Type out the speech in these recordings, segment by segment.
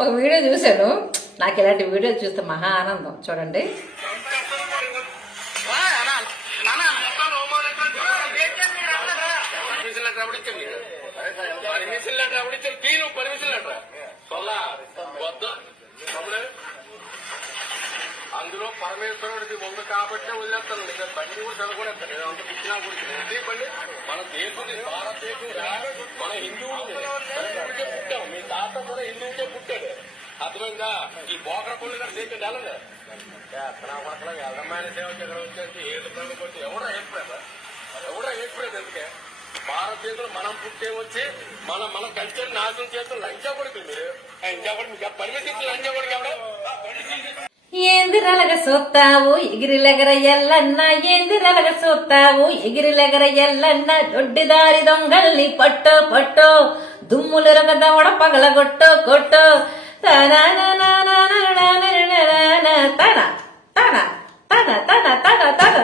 ఒక వీడియో చూశాను. నాకు ఇలాంటి వీడియో చూస్తే మహా ఆనందం. చూడండి. అందులో పరమేశ్వరుడికి ఉంది కాబట్టి వదిలేస్తాను. నేను బండి కూడా చదవకూడదు. నేను అంత పిచ్చినా కూడా ఇదే బండి. మన దేశం భారతదేశం మన హిందువులకే పుట్టాము. మీ తాత కూడా హిందువుకే పుట్టాడు. అర్థమైందా? ఈ బోకర పళ్ళు గారు దేశం వెళ్ళదు. ఎక్కడ అక్కడ ఎల్లమ్మాయన సేవ దగ్గర వచ్చేసి ఏడు పనులకు వచ్చి ఎవడో ఏర్పడేది. ఎందుకే భారతదేశంలో మనం పుట్టే వచ్చి మన కల్చర్ నాశనం చేస్తాం. లంచా కొడుకు మీరు లంచా కొడుకు మీకు పర్మిషన్ లంచా కొడుకు ఎవడో ఏందిరలగ సోత్తావు ఎగిరిలెగర ఎల్లన్న, ఏందిరలగ సోత్తావు ఎగిరిలెగర ఎల్లన్న, దొడ్డిదారి దొంగల్ని పట్టో పట్టో, దుమ్ములెరగ దవడ పగలగొట్టో కొట్టో, తన తన తన తన తన తన తన.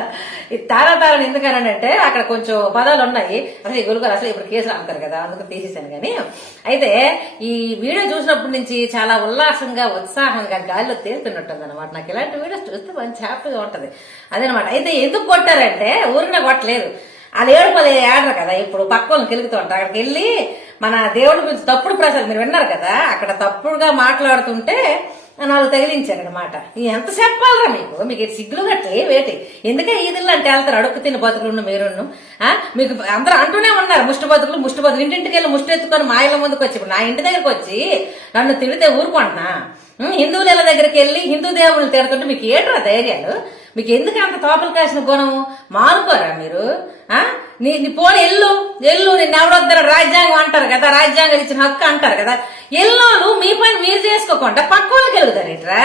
ఈ తారాతారని ఎందుకనంటే అక్కడ కొంచెం పదాలు ఉన్నాయి. అసలు ఈ గురుగారు అసలు ఇప్పుడు కేసులు అంటారు కదా, అందుకు తీసేసాను. కానీ అయితే ఈ వీడియో చూసినప్పటి నుంచి చాలా ఉల్లాసంగా ఉత్సాహంగా గాలిలో తేలుతున్నట్టుంది అనమాట. నాకు ఇలాంటి వీడియోస్ చూస్తే మంచి హ్యాపీగా ఉంటది. అదనమాట. అయితే ఎందుకు కొట్టారంటే ఊరినే కొట్టలేదు. వాళ్ళు ఏడుపది ఆడరు కదా, ఇప్పుడు పక్క వాళ్ళని కెలుగుతూ ఉంటారు. అక్కడికి వెళ్ళి మన దేవుడి గురించి తప్పుడు ప్రసాద్ మీరు విన్నారు కదా, అక్కడ తప్పుడుగా మాట్లాడుతుంటే నాలుగు తగిలించారనమాట. ఎంత చెప్పాలరా మీకు సిగ్గులు గట్టే వేటి ఎందుకే ఈదుల్లో అంటే వెళ్తారు అడుక్కు తిని బతుకులు మీరున్ను. మీకు అందరూ అంటూనే ఉన్నారు ముష్టి బతుకులు ఇంటింటికి వెళ్ళి ముష్టి ఎత్తుకొని మా ఇళ్ళ ముందుకు వచ్చి ఇప్పుడు నా ఇంటి దగ్గరకు వచ్చి నన్ను తిడితే ఊరుకుంటున్నా. హిందువుల ఇళ్ళ దగ్గరికి వెళ్ళి హిందూ దేవుళ్ళు తిడుతుంటే మీకు ఏట్రా ధైర్యాలు? మీకు ఎందుకు అంత తోపలు కాసిన గుణం? మారుకోరా మీరు? నీ పోని ఎల్లు నిన్ను ఎవడొద్దరు రాజ్యాంగం అంటారు కదా, రాజ్యాంగం ఇచ్చిన హక్కు అంటారు కదా. ఎల్లోను మీ పని మీరు చేసుకోకుండా పక్క వాళ్ళకి వెలుగుతారు ఇట్రా.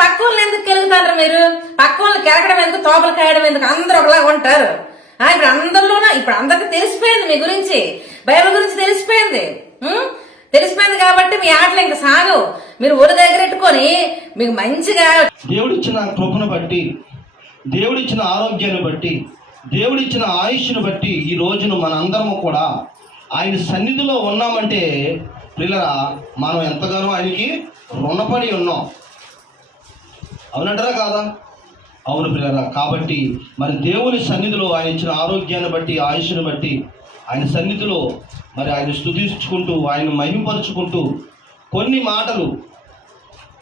పక్క వాళ్ళని ఎందుకు కెలుగుతారు మీరు? పక్క వాళ్ళని కెరగడం ఎందుకు, తోపలు కాయడం ఎందుకు? అందరూ ఒకలాగా ఉంటారు. ఇప్పుడు అందరిలోనూ ఇప్పుడు అందరికి తెలిసిపోయింది మీ గురించి, బైబిల్ గురించి తెలిసిపోయింది కాబట్టి మీ ఆటలు ఇంకా సాగవు. మీరు ఊరి దగ్గరెట్టుకొని మీకు మంచిగా దేవుడిచ్చిన కృపను బట్టి, దేవుడిచ్చిన ఆరోగ్యాన్ని బట్టి, దేవుడిచ్చిన ఆయుష్ను బట్టి ఈ రోజును మనందరము కూడా ఆయన సన్నిధిలో ఉన్నామంటే పిల్లరా మనం ఎంతగానో ఆయనకి రుణపడి ఉన్నాం. అవునంటారా కాదా? అవును పిల్లరా. కాబట్టి మరి దేవుని సన్నిధిలో ఆయన ఇచ్చిన ఆరోగ్యాన్ని బట్టి, ఆయుష్ను బట్టి ఆయన సన్నిధిలో మరి ఆయన స్తుతించుకుంటూ ఆయన మహిమపరుచుకుంటూ కొన్ని మాటలు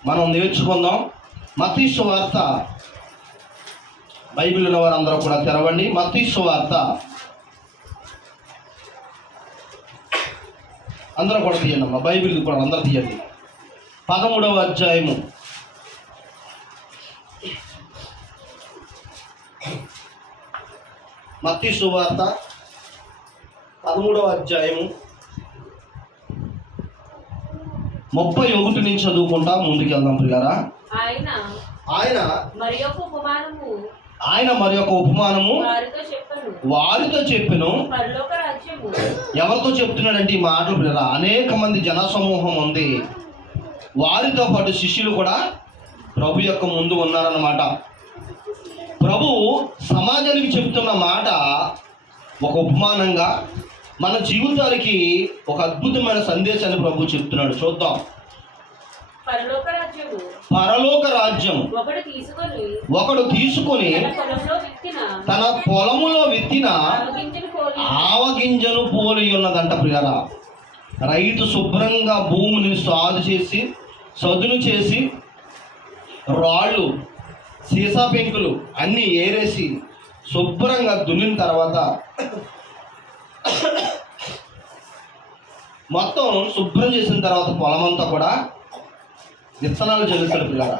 మనం నేర్చుకుందాం. మత్తయి సువార్త బైబిల్ ఉన్న వారందరూ కూడా తెరవండి. మత్తయి సువార్త అందరూ కూడా తీయండి అమ్మా. బైబిల్ కూడా అందరూ తీయండి. 13వ అధ్యాయము మత్తయి సువార్త 13వ అధ్యాయము 31 నుంచి చదువుకుంటా ముందుకెళ్దాం పిల్లరా. ఆయన మరి ఒక ఉపమానము వారితో చెప్పెను. ఎవరితో చెప్తున్నాడంటే ఈ మాటలు పిల్లరా? అనేక మంది జనసమూహం ఉంది. వారితో పాటు శిష్యులు కూడా ప్రభు యొక్క ముందు ఉన్నారన్నమాట. ప్రభు సమాజానికి చెప్తున్న మాట ఒక ఉపమానంగా మన జీవితానికి ఒక అద్భుతమైన సందేశాన్ని ప్రభు చెప్తున్నాడు. చూద్దాం. పరలోక రాజ్యం ఒకడు తీసుకొని తన పొలములో విత్తిన ఆవగింజను పోలి ఉన్నదంట ప్రియరా. రైతు శుభ్రంగా భూమిని సాగు చేసి సదును చేసి రాళ్ళు సీసా పెంకులు అన్నీ ఏరేసి శుభ్రంగా దున్నిన తర్వాత మొత్తం శుభ్రం చేసిన తర్వాత పొలమంతా కూడా విత్తనాలు జల్లుతాడు పిల్లరా.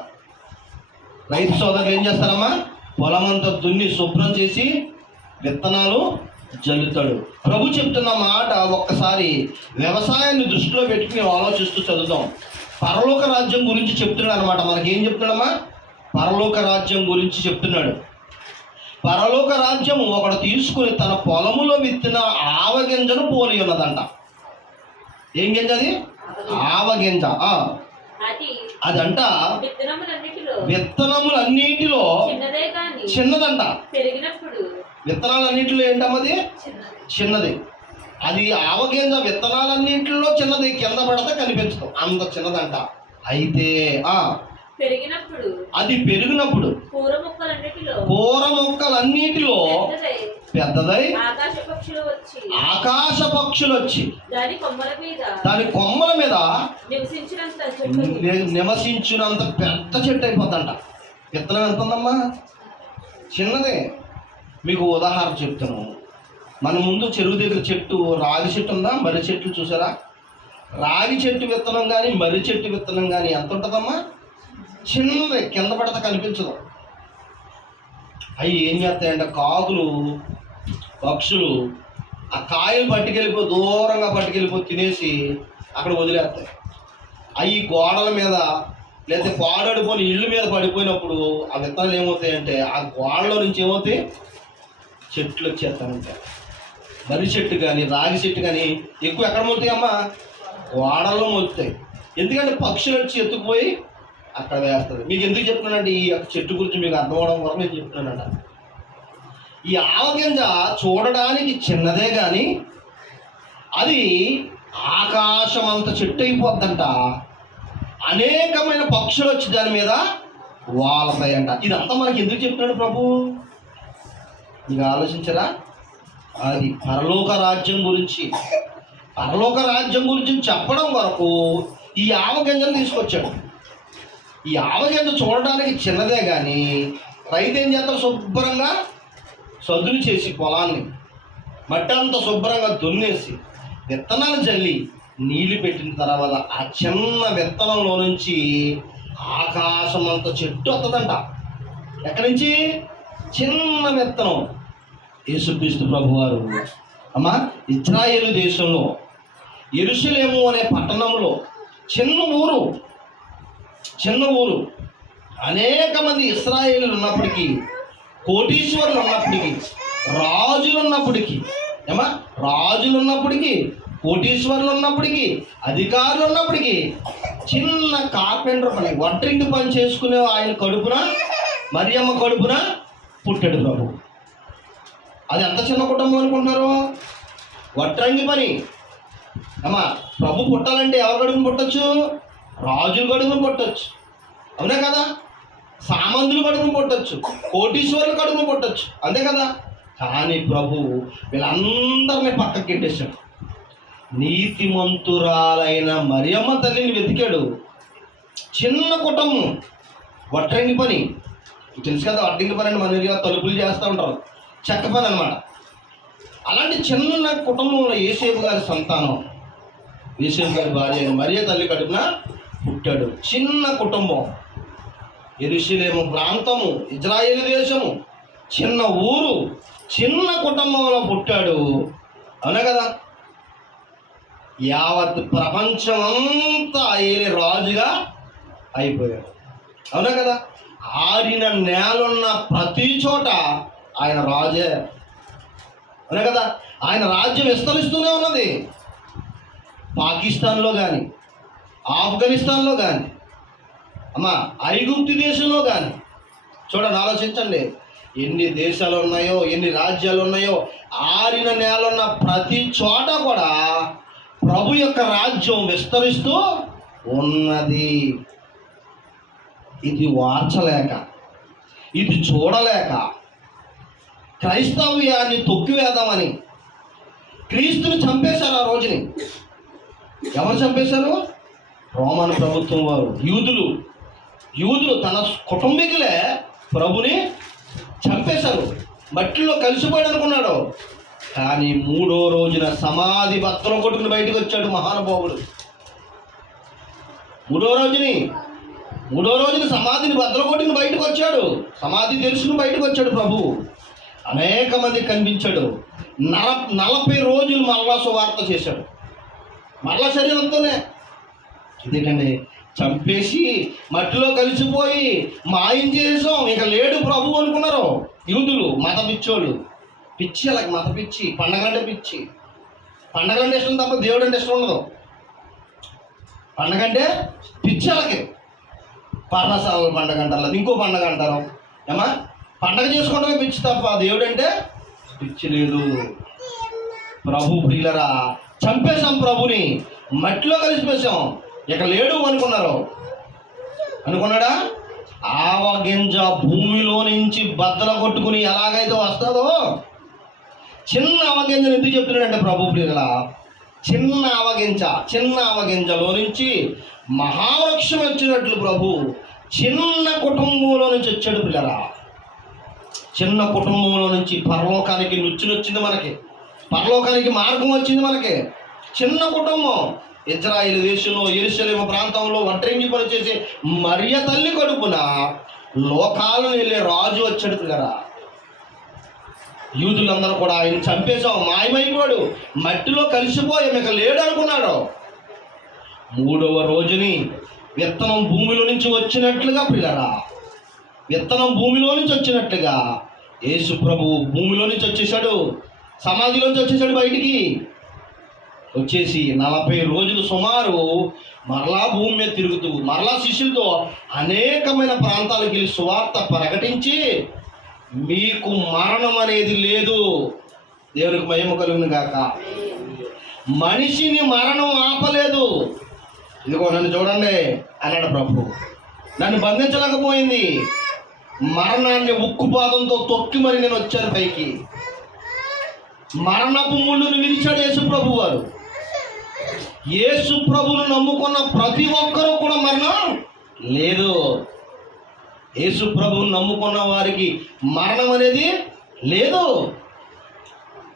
రైతు సోదరులు ఏం చేస్తారమ్మా? పొలమంతా దున్ని శుభ్రం చేసి విత్తనాలు జల్లుతాడు. ప్రభు చెప్తున్న మాట ఒక్కసారి వ్యవసాయాన్ని దృష్టిలో పెట్టుకుని ఆలోచిస్తూ చదువుతాం. పరలోక రాజ్యం గురించి చెప్తున్నాడు అనమాట. మనకేం చెప్తున్నాడమ్మా? పరలోక రాజ్యం గురించి చెప్తున్నాడు. పరలోక రాజ్యము ఒకడు తీసుకుని తన పొలములో విత్తిన ఆవగింజను పోలి ఉన్నదంట. ఏం గింజ అది? ఆవగింజ. అదంట విత్తనములన్నిటిలో చిన్నదంట. విత్తనాలన్నిటిలో ఏంటమ్మది? చిన్నది. అది ఆవగింజ విత్తనాలన్నింటిలో చిన్నది, కింద పడితే కనిపించదు, అంత చిన్నదంట. అయితే పెరిగినప్పుడు అది పెరిగినప్పుడు కూర మొక్కలన్నిటిలో కూర మొక్కలన్నిటిలో పెద్దదై ఆకాశ పక్షులు వచ్చి దాని కొమ్మల మీద నివసించినంత పెద్ద చెట్టు అయిపోతుందంట. విత్తనం ఎంత ఉందమ్మా? చిన్నదే. మీకు ఉదాహరణ చెప్తాను. మన ముందు చెరువు దగ్గర చెట్టు, రాగి చెట్టు ఉందా? మర్రి చెట్లు చూసారా? రాగి చెట్టు విత్తనం కానీ మర్రి చెట్టు విత్తనం కానీ ఎంత ఉంటుందమ్మా? చిన్నది, కింద పడితే కనిపించదు. అవి ఏం చేస్తాయంటే కాకులు, పక్షులు ఆ కాయలు పట్టుకెళ్ళిపోయి దూరంగా పట్టుకెళ్ళిపోయి తినేసి అక్కడ వదిలేస్తాయి. అవి గోడల మీద లేకపోతే పాడడిపోయిన ఇళ్ళు మీద పడిపోయినప్పుడు ఆ విత్తనాలు ఏమవుతాయంటే ఆ గోడలో నుంచి ఏమవుతాయి? చెట్లు వచ్చేస్తానంటాయి. మర్రి చెట్టు కానీ రాగి చెట్టు కానీ ఎక్కువ ఎక్కడ మొలుతాయమ్మా? గోడల్లో మొలుతాయి. ఎందుకంటే పక్షులు వచ్చి ఎత్తుకుపోయి అక్కడ వేస్తుంది. మీకు ఎందుకు చెప్తున్నానంటే ఈ యొక్క చెట్టు గురించి మీకు అర్థం అవడం వరకు నేను చెప్తున్నానంట. ఈ ఆవగింజ చూడడానికి చిన్నదే కానీ అది ఆకాశం అంత చెట్టు అయిపోద్దంట. అనేకమైన పక్షులు వచ్చి దాని మీద వాలతాయంట. ఇదంతా మనకి ఎందుకు చెప్తున్నాడు ప్రభు? మీకు ఆలోచించరా? అది పరలోక రాజ్యం గురించి, పరలోక రాజ్యం గురించి చెప్పడం వరకు ఈ ఆవగింజను తీసుకొచ్చాడు. ఈ ఆవగింజ చూడడానికి చిన్నదే కానీ రైతు ఏం చేస్తారు? శుభ్రంగా సదును చేసి పొలాన్ని మట్టి అంతా శుభ్రంగా దున్నేసి విత్తనాలు చల్లి నీళ్లు పెట్టిన తర్వాత ఆ చిన్న విత్తనంలో నుంచి ఆకాశం అంత చెట్టు వస్తుందంట. ఎక్కడి నుంచి? చిన్న విత్తనం. యేసుక్రీస్తు ప్రభువారు అమ్మా ఇజ్రాయేలు దేశంలో యెరూషలేము అనే పట్టణంలో చిన్న ఊరు అనేక మంది ఇశ్రాయేలులు ఉన్నప్పటికీ, కోటీశ్వరులు ఉన్నప్పటికీ, రాజులు ఉన్నప్పటికీ, కోటీశ్వరులు ఉన్నప్పటికీ, అధికారులు ఉన్నప్పటికీ, చిన్న కార్పెంటర్ పని, వడ్రింటి పని చేసుకునే ఆయన కడుపున, మరియమ్మ కడుపున పుట్టాడు ప్రభు. అది ఎంత చిన్న కుటుంబం అనుకుంటున్నారు? వడ్రంగి పని. అమ్మా ప్రభు పుట్టాలంటే ఎవరి కడుపున పుట్టచ్చు? రాజుల కడుపున పుట్టచ్చు, అవునా కదా? సామంతులు కడుపున పుట్టచ్చు, కోటీశ్వరుల కడుపున పుట్టచ్చు, అంతే కదా? కానీ ప్రభు వీళ్ళందరినీ పక్కకి పెట్టేశాడు. నీతిమంతురాలైన మరియమ్మ తల్లిని వెతికాడు. చిన్న కుటుంబం, వడ్రంగి పని. తెలుసు కదా వడ్రంగి పని అంటే మన ఏరియా తలుపులు చేస్తూ ఉంటారు, చెక్క పని అనమాట. అలాంటి చిన్న కుటుంబంలో యేసేపు గారి సంతానం, యేసేపు గారి భార్య మరియ తల్లి కడుపున పుట్టాడు. చిన్న కుటుంబం, యెరూషలేము ప్రాంతము, ఇజ్రాయేలు దేశము, చిన్న ఊరు, చిన్న కుటుంబంలో పుట్టాడు, అవునా కదా? యావత్ ప్రపంచం అంతా ఏలే రాజుగా అయిపోయాడు, అవునా కదా? ఆరిన నేలున్న ప్రతి చోట ఆయన రాజే, అవునా కదా? ఆయన రాజ్యం విస్తరిస్తూనే ఉన్నది. పాకిస్తాన్లో కానీ, ఆఫ్ఘనిస్తాన్లో కానీ, అమ్మా ఐగుప్తు దేశంలో కానీ చూడండి, ఆలోచించండి. ఎన్ని దేశాలు ఉన్నాయో, ఎన్ని రాజ్యాలు ఉన్నాయో, ఆరిన నేలున్న ప్రతి చోట కూడా ప్రభు యొక్క రాజ్యం విస్తరిస్తూ ఉన్నది. ఇది వార్చలేక, ఇది చూడలేక క్రైస్తవ్యాన్ని తొక్కివేద్దామని క్రీస్తుని చంపేశారు. ఆ రోజుని ఎవరు చంపేశారు? రోమన్ ప్రభుత్వం వారు. యూదులు తన కుటుంబీకులే ప్రభుని చంపేశారు. మట్టిలో కలిసిపోయాడు అనుకున్నాడు. కానీ మూడో రోజున సమాధి బద్దలు కొట్టుకుని బయటకు వచ్చాడు మహానుభావుడు. మూడో రోజున సమాధిని బద్దలు కొట్టుకుని బయటకు వచ్చాడు. సమాధి తెలుసుకుని బయటకు వచ్చాడు ప్రభు. అనేక మంది కనిపించాడు. 40 రోజులు మరలా సువార్త చేశాడు. మరలా శరీరంతోనే. ఇదేంటండి, చంపేసి మట్టిలో కలిసిపోయి మాయం చేసాం, ఇక లేడు ప్రభు అనుకున్నారు యూదులు. మత పిచ్చోళ్ళు, పిచ్చి అలాగే మత పిచ్చి, పండగంటే పిచ్చి. పండగలంటే ఇష్టం తప్ప దేవుడు అంటే ఇష్టం ఉండదు. పండగంటే పిచ్చి అలాగే. పర్ణశాల పండగ అంటారు, అది ఇంకో పండగ అంటారు. ఏమా పండగ చేసుకోవడమే పిచ్చి తప్ప దేవుడు అంటే పిచ్చి లేదు. ప్రభు ప్రియులరా, చంపేశాం ప్రభుని, మట్టిలో కలిసిపేశాం, ఇక లేడు అనుకున్నాడా? ఆవగింజ భూమిలో నుంచి బద్దల కొట్టుకుని ఎలాగైతే వస్తుందో, చిన్న ఆవగింజను ఎందుకు చెప్తున్నాడంటే ప్రభు ప్రియులరా, చిన్న ఆవగింజలో నుంచి మహావృక్షం వచ్చినట్లు ప్రభు చిన్న కుటుంబంలో నుంచి వచ్చాడు పిల్లరా. చిన్న కుటుంబంలో నుంచి పరలోకానికి వచ్చింది మనకి, పరలోకానికి మార్గం వచ్చింది మనకి. చిన్న కుటుంబం, ఇజ్రాయేల్ దేశంలో యెరూషలేము ప్రాంతంలో వడ్రంగి పని చేసే మరియ తల్లి కడుపున లోకాలను వెళ్ళే రాజు వచ్చాడు పిల్లరా. యూదులందరూ కూడా ఆయన చంపేశాం, మాయమైపోయాడు, మట్టిలో కలిసిపోయి ఇక లేడు అనుకున్నాడు. 3వ రోజుని విత్తనం భూమిలో నుంచి వచ్చినట్లుగా పిల్లరా, విత్తనం భూమిలో నుంచి వచ్చినట్లుగా యేసు ప్రభు భూమిలో నుంచి వచ్చేసాడు, సమాధిలోంచి వచ్చేసాడు బయటికి. వచ్చేసి 40 రోజులు సుమారు మరలా భూమి మీద తిరుగుతూ మరలా శిష్యులతో అనేకమైన ప్రాంతాలకు వెళ్ళి సువార్త ప్రకటించి, మీకు మరణం అనేది లేదు, దేవునికి మహిమ కలుగును గాక. మనిషిని మరణం ఆపలేదు. ఇదిగో నన్ను చూడండి అన్నాడు ప్రభు, నన్ను బంధించలేకపోయింది. మరణాన్ని ఉక్కుపాదంతో తొక్కి మరి నేను వచ్చాను పైకి. మరణపు ముళ్ళును విరిచాడు యేసు ప్రభు వారు. యేసు ప్రభును నమ్ముకున్న ప్రతి ఒక్కరూ కూడా మరణం లేదు. యేసు ప్రభువును నమ్ముకున్న వారికి మరణం అనేది లేదు.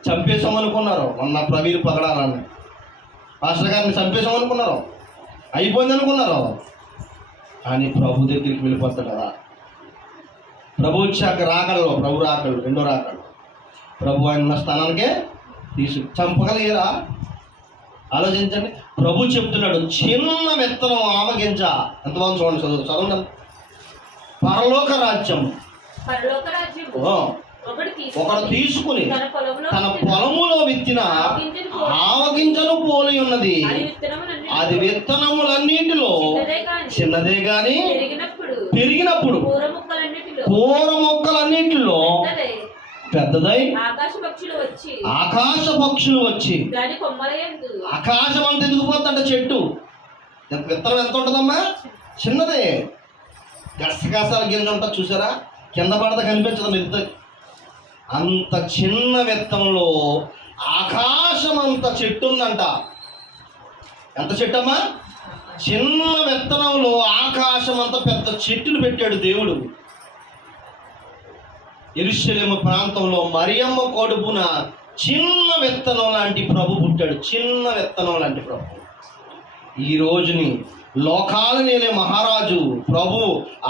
చంపేశామనుకున్నారు, మొన్న ప్రవీణ్ పగడాలని పాస్టర్ గారిని చంపేశామనుకున్నారు, అయిపోయింది అనుకున్నారు. కానీ ప్రభు దగ్గరికి వెళ్ళిపోతాడు కదా. ప్రభు వచ్చాక ప్రభు రాకళ్ళు, రెండో రాకళ్ళు, ప్రభు ఆయన ఉన్న స్థానానికే చంపగలిగారా? ఆలోచించండి. ప్రభు చెప్తున్నాడు, చిన్న విత్తనం ఆవగింజ. ఎంతమంది చూడండి, చదవండి. పరలోక రాజ్యం ఒకడు తీసుకుని తన పొలములో విత్తిన ఆవగింజను పోలి ఉన్నది. అది విత్తనములన్నింటిలో చిన్నదే గాని పెరిగినప్పుడు కూర మొక్కలన్నింటిలో పెద్దదై ఆకాశ పక్షులు వచ్చి, ఆకాశం అంత ఎదిగిపోతుందంట చెట్టు. విత్తనం ఎంత ఉంటుందమ్మా? చిన్నదే, గసగసాల గింజ ఉంటుంది చూసారా, కింద పడతా కనిపించదు ఎంత. అంత చిన్న విత్తనంలో ఆకాశం అంత చెట్టు ఉందంట. ఎంత చెట్టమ్మా? చిన్న విత్తనంలో ఆకాశం అంత పెద్ద చెట్టును పెట్టాడు దేవుడు. యెరూషలేము ప్రాంతంలో మరియమ్మ కడుపున చిన్న విత్తనం లాంటి ప్రభు పుట్టాడు. చిన్న విత్తనం లాంటి ప్రభు. ఈ రోజుని లోకాలు నేలే మహారాజు ప్రభు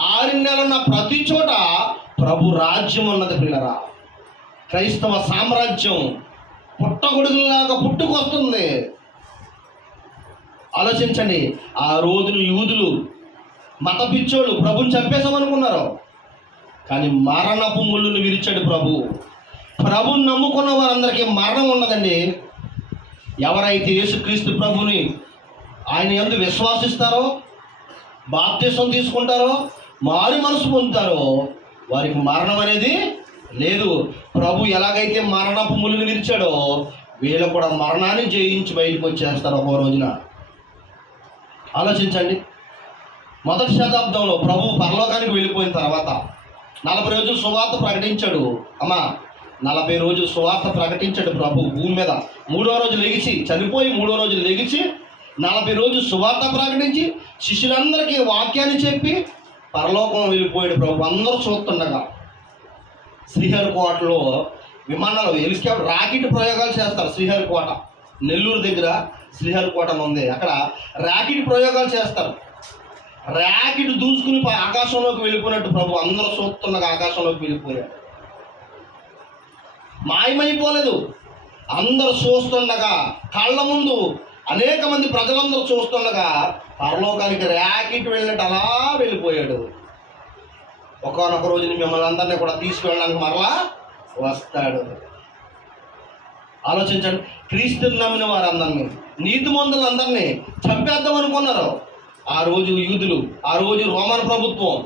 6 నెలలున్న ప్రతి చోట ప్రభు రాజ్యం ఉన్నది పిల్లరా. క్రైస్తవ సామ్రాజ్యం పుట్టగొడుగులాగా పుట్టుకొస్తుంది. ఆలోచించండి. ఆ రోజును యూదులు మత పిచ్చోళ్ళు ప్రభుని చంపేశామనుకున్నారు, కానీ మరణపు ముళ్ళును విరిచాడు ప్రభు. ప్రభుని నమ్ముకున్న వారందరికీ మరణం ఉన్నదండి. ఎవరైతే యేసుక్రీస్తు ప్రభుని ఆయన యందు విశ్వాసిస్తారో, బాప్తిసం తీసుకుంటారో, మారు మనసు పొందుతారో వారికి మరణం అనేది లేదు. ప్రభు ఎలాగైతే మరణపు ముళ్ళును విరిచాడో వీళ్ళు కూడా మరణాన్ని జయించి బయటకు వచ్చేస్తారు ఒక రోజున. ఆలోచించండి. 1వ శతాబ్దంలో ప్రభు పరలోకానికి వెళ్ళిపోయిన తర్వాత 40 రోజులు సువార్త ప్రకటించాడు. 40 రోజులు సువార్త ప్రకటించాడు ప్రభు భూమి మీద. 3వ రోజు లెగిసి చనిపోయి 3వ రోజు లెగిసి 40 రోజులు సువార్త ప్రకటించి శిష్యులందరికీ వాక్యాన్ని చెప్పి పరలోకం వెళ్ళిపోయాడు ప్రభు. అందరూ చూస్తుండగా శ్రీహరికోటలో విమానాలు రాకెట్ ప్రయోగాలు చేస్తారు. శ్రీహరికోట నెల్లూరు దగ్గర శ్రీహరికోట ఉంది. అక్కడ రాకెట్ ప్రయోగాలు చేస్తారు. రాకెట్ దూసుకుని ఆకాశంలోకి వెళ్ళిపోయినట్టు ప్రభు అందరూ చూస్తుండగా ఆకాశంలోకి వెళ్ళిపోయాడు. మాయమైపోలేదు. అందరూ చూస్తుండగా కళ్ళ ముందు అనేక మంది ప్రజలందరూ చూస్తుండగా పరలోకానికి రాకెట్ వెళ్ళినట్టు అలా వెళ్ళిపోయాడు. ఒకానొక రోజుని మిమ్మల్ని అందరినీ కూడా తీసుకువెళ్ళడానికి మరలా వస్తాడు. ఆలోచించండి. క్రీస్తుని నమ్మిన వారందరినీ, నీతిమంతులందరినీ చంపేద్దాం అనుకున్నారు ఆ రోజు యూదులు. ఆ రోజు రోమన్ ప్రభుత్వం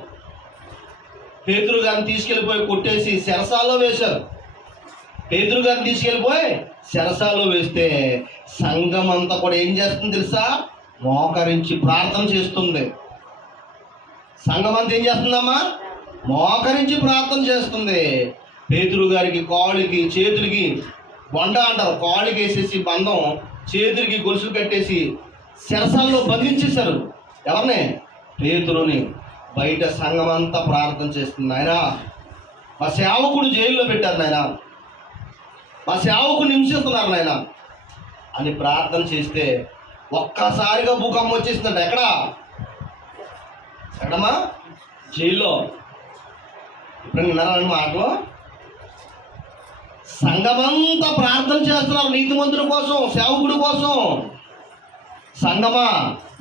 పేతురు గారిని తీసుకెళ్ళిపోయి కొట్టేసి చెరసాల్లో వేశారు. పేతురు గారిని తీసుకెళ్ళిపోయి చెరసాల్లో వేస్తే సంఘం అంతా కూడా ఏం చేస్తుంది తెలుసా? మోకరించి ప్రార్థన చేస్తుంది. సంఘం అంతా ఏం చేస్తుందమ్మా? మోకరించి ప్రార్థన చేస్తుంది. పేతురు గారికి కాళ్ళకి చేతులకి బొండ అంటారు, కాళ్ళకి వేసేసి బంధం, చేతులకి గొలుసులు కట్టేసి చెరసాల్లో బంధించేశారు. ఎవరిని? పేతురుని. బయట సంఘం అంతా ప్రార్థన చేస్తుంది. నాయనా మా సేవకుడు జైల్లో పెట్టారు నాయన, మా సేవకుడు హింసిస్తున్నారు నాయన అని ప్రార్థన చేస్తే ఒక్కసారిగా భూకంపం వచ్చేసిందంట. ఎక్కడమ్మా? జైల్లో. ఇప్పుడు విన్నారా మాటలో? సంఘమంతా ప్రార్థన చేస్తున్నారు నీతిమంతుల కోసం, సేవకుడి కోసం. సంఘమా,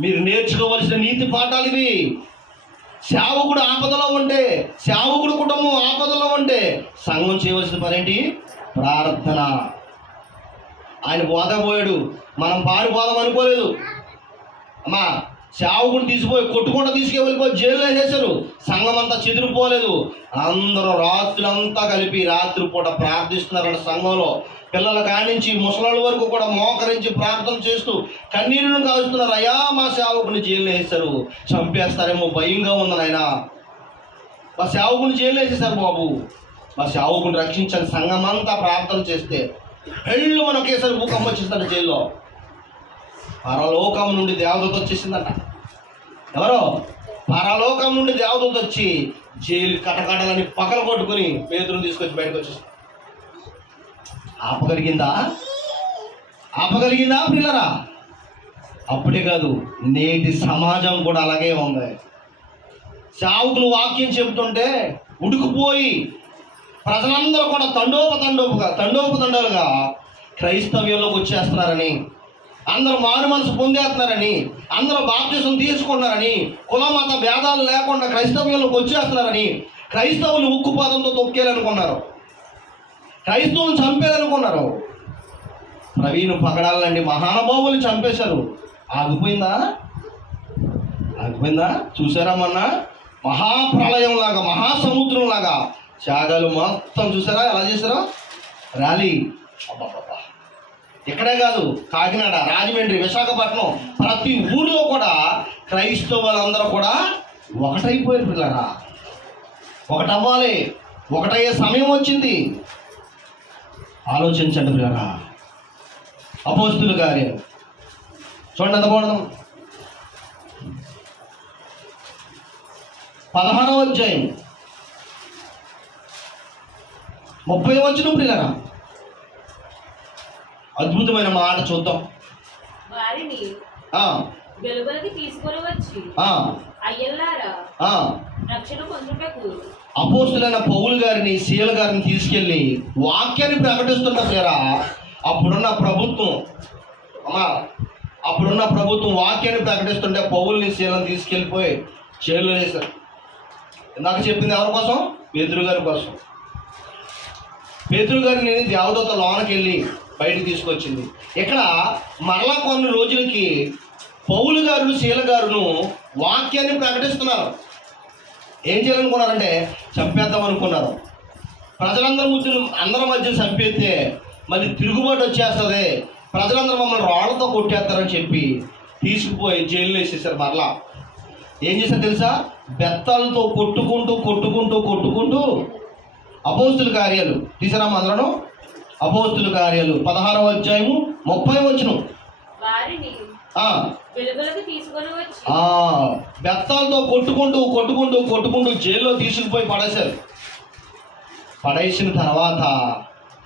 మీరు నేర్చుకోవలసిన నీతి పాఠాలు ఇవి. సేవకుడు ఆపదలో ఉంటే, సేవకుడు కుటుంబం ఆపదలో ఉంటే సంఘం చేయవలసిన పని ఏంటి? ప్రార్థన. ఆయన బోధపోయాడు, మనం పారిపోదాం అనుకోలేదు. అమ్మా, సేవకుడు తీసిపోయి కొట్టుకుండా తీసుకెళ్ళిపోయి జైల్లో వేసేశారు. సంఘం అంతా చెదిరిపోలేదు. అందరూ రాత్రులంతా కలిపి రాత్రిపూట ప్రార్థిస్తున్నారంట. సంఘంలో పిల్లల కానించి ముసలాళ్ళ వరకు కూడా మోకరించి ప్రార్థన చేస్తూ కన్నీరును కాస్తున్నారు. అయ్యా మా సేవకుని జైల్లో వేశారు, చంపేస్తారేమో భయంగా ఉంది నాయన. మా సేవకుని జైల్లో వేసేశారు బాబు, మా సేవకుని రక్షించని సంఘం అంతా ప్రార్థన చేస్తే పెళ్ళు మన ఒకేసారి భూకంపం వచ్చేస్తాడు జైల్లో. పరలోకం నుండి దేవదూత వచ్చేసిందంట. ఎవరో? పరలోకం నుండి దేవదూత వచ్చి జైలు కటకటలని పక్కన కొట్టుకుని పేతురుని తీసుకొచ్చి బయటకు వచ్చేసింది. ఆపగలిగిందా? ఆపగలిగిందా పిల్లరా? అప్పుడే కాదు, నేటి సమాజం కూడా అలాగే ఉంది. సేవకులు వాక్యం చెబుతుంటే ఉడుకుపోయి ప్రజలందరూ కూడా తండోపతండాలుగా క్రైస్తవ్యంలోకి వచ్చేస్తున్నారని, అందరూ మారు మనసు పొందేస్తున్నారని, అందరూ బాప్తిసం తీసుకున్నారని, కుల మత భేదాలు లేకుండా క్రైస్తవ్యంలోకి వచ్చేస్తున్నారని క్రైస్తవులు ఉక్కుపాదంతో తొక్కేయాలనుకున్నారు, క్రైస్తవులను చంపేయాలనుకున్నారు. ప్రవీణ్ పగడాలండి మహానుభావులు చంపేశారు. ఆగిపోయిందా? చూసారా? మొన్న మహాప్రళయం లాగా, మహాసముద్రం లాగా త్యాగాలు మొత్తం చూసారా ఎలా చేశారో? ర్యాలీ. అబ్బాబ్బా, ఇక్కడే కాదు, కాకినాడ, రాజమండ్రి, విశాఖపట్నం, ప్రతి ఊర్లో కూడా క్రైస్తవులందరూ కూడా ఒకటైపోయారు పిల్లరా. ఒకటవ్వాలి, ఒకటయ్యే సమయం వచ్చింది. ఆలోచించండి పిల్లరా. అపోస్తుల కార్యాలు చూడండి ఎంత బాగుండదు. 16వ అధ్యాయం 30వ వచనం పిల్లరా. అద్భుతమైన మాట చూద్దాం. వారిని వెలుగులోకి తీసుకొని వచ్చి అయ్యలారా రక్షణ పొందుటకు అపోస్తులైన పౌలు గారిని, శీల గారిని తీసుకెళ్ళి వాక్యాన్ని ప్రకటిస్తున్నట్లేరా. అప్పుడున్న ప్రభుత్వం వాక్యాన్ని ప్రకటిస్తుంటే పౌల్ని, శీలను తీసుకెళ్ళిపోయి జైల్లో వేశారు. ఇందాక చెప్పింది ఎవరి కోసం? పేతురు గారి కోసం. పేతురు గారిని దేవదూత లోనకి వెళ్ళి బయటికి తీసుకొచ్చింది. ఇక్కడ మరలా కొన్ని రోజులకి పౌలు గారు, శీల గారును వాక్యాన్ని ప్రకటిస్తున్నారు. ఏం చేయాలనుకున్నారంటే చంపేద్దాం అనుకున్నారు. అందరి మధ్య చంపేస్తే మళ్ళీ తిరుగుబాటు వచ్చేస్తుంది, ప్రజలందరూ మమ్మల్ని రాళ్లతో కొట్టేస్తారని చెప్పి తీసుకుపోయి జైల్లో వేసేసారు. మరలా ఏం చేశారు తెలుసా? బెత్తాలతో కొట్టుకుంటూ అపోస్తుల కార్యాలు తీసారామా అందరూ? అపోస్తుల కార్యాలు 16వ అధ్యాయము 30వ వచనం. బెత్తాలతో కొట్టుకుంటూ జైల్లో తీసుకుపోయి పడేశారు. పడేసిన తర్వాత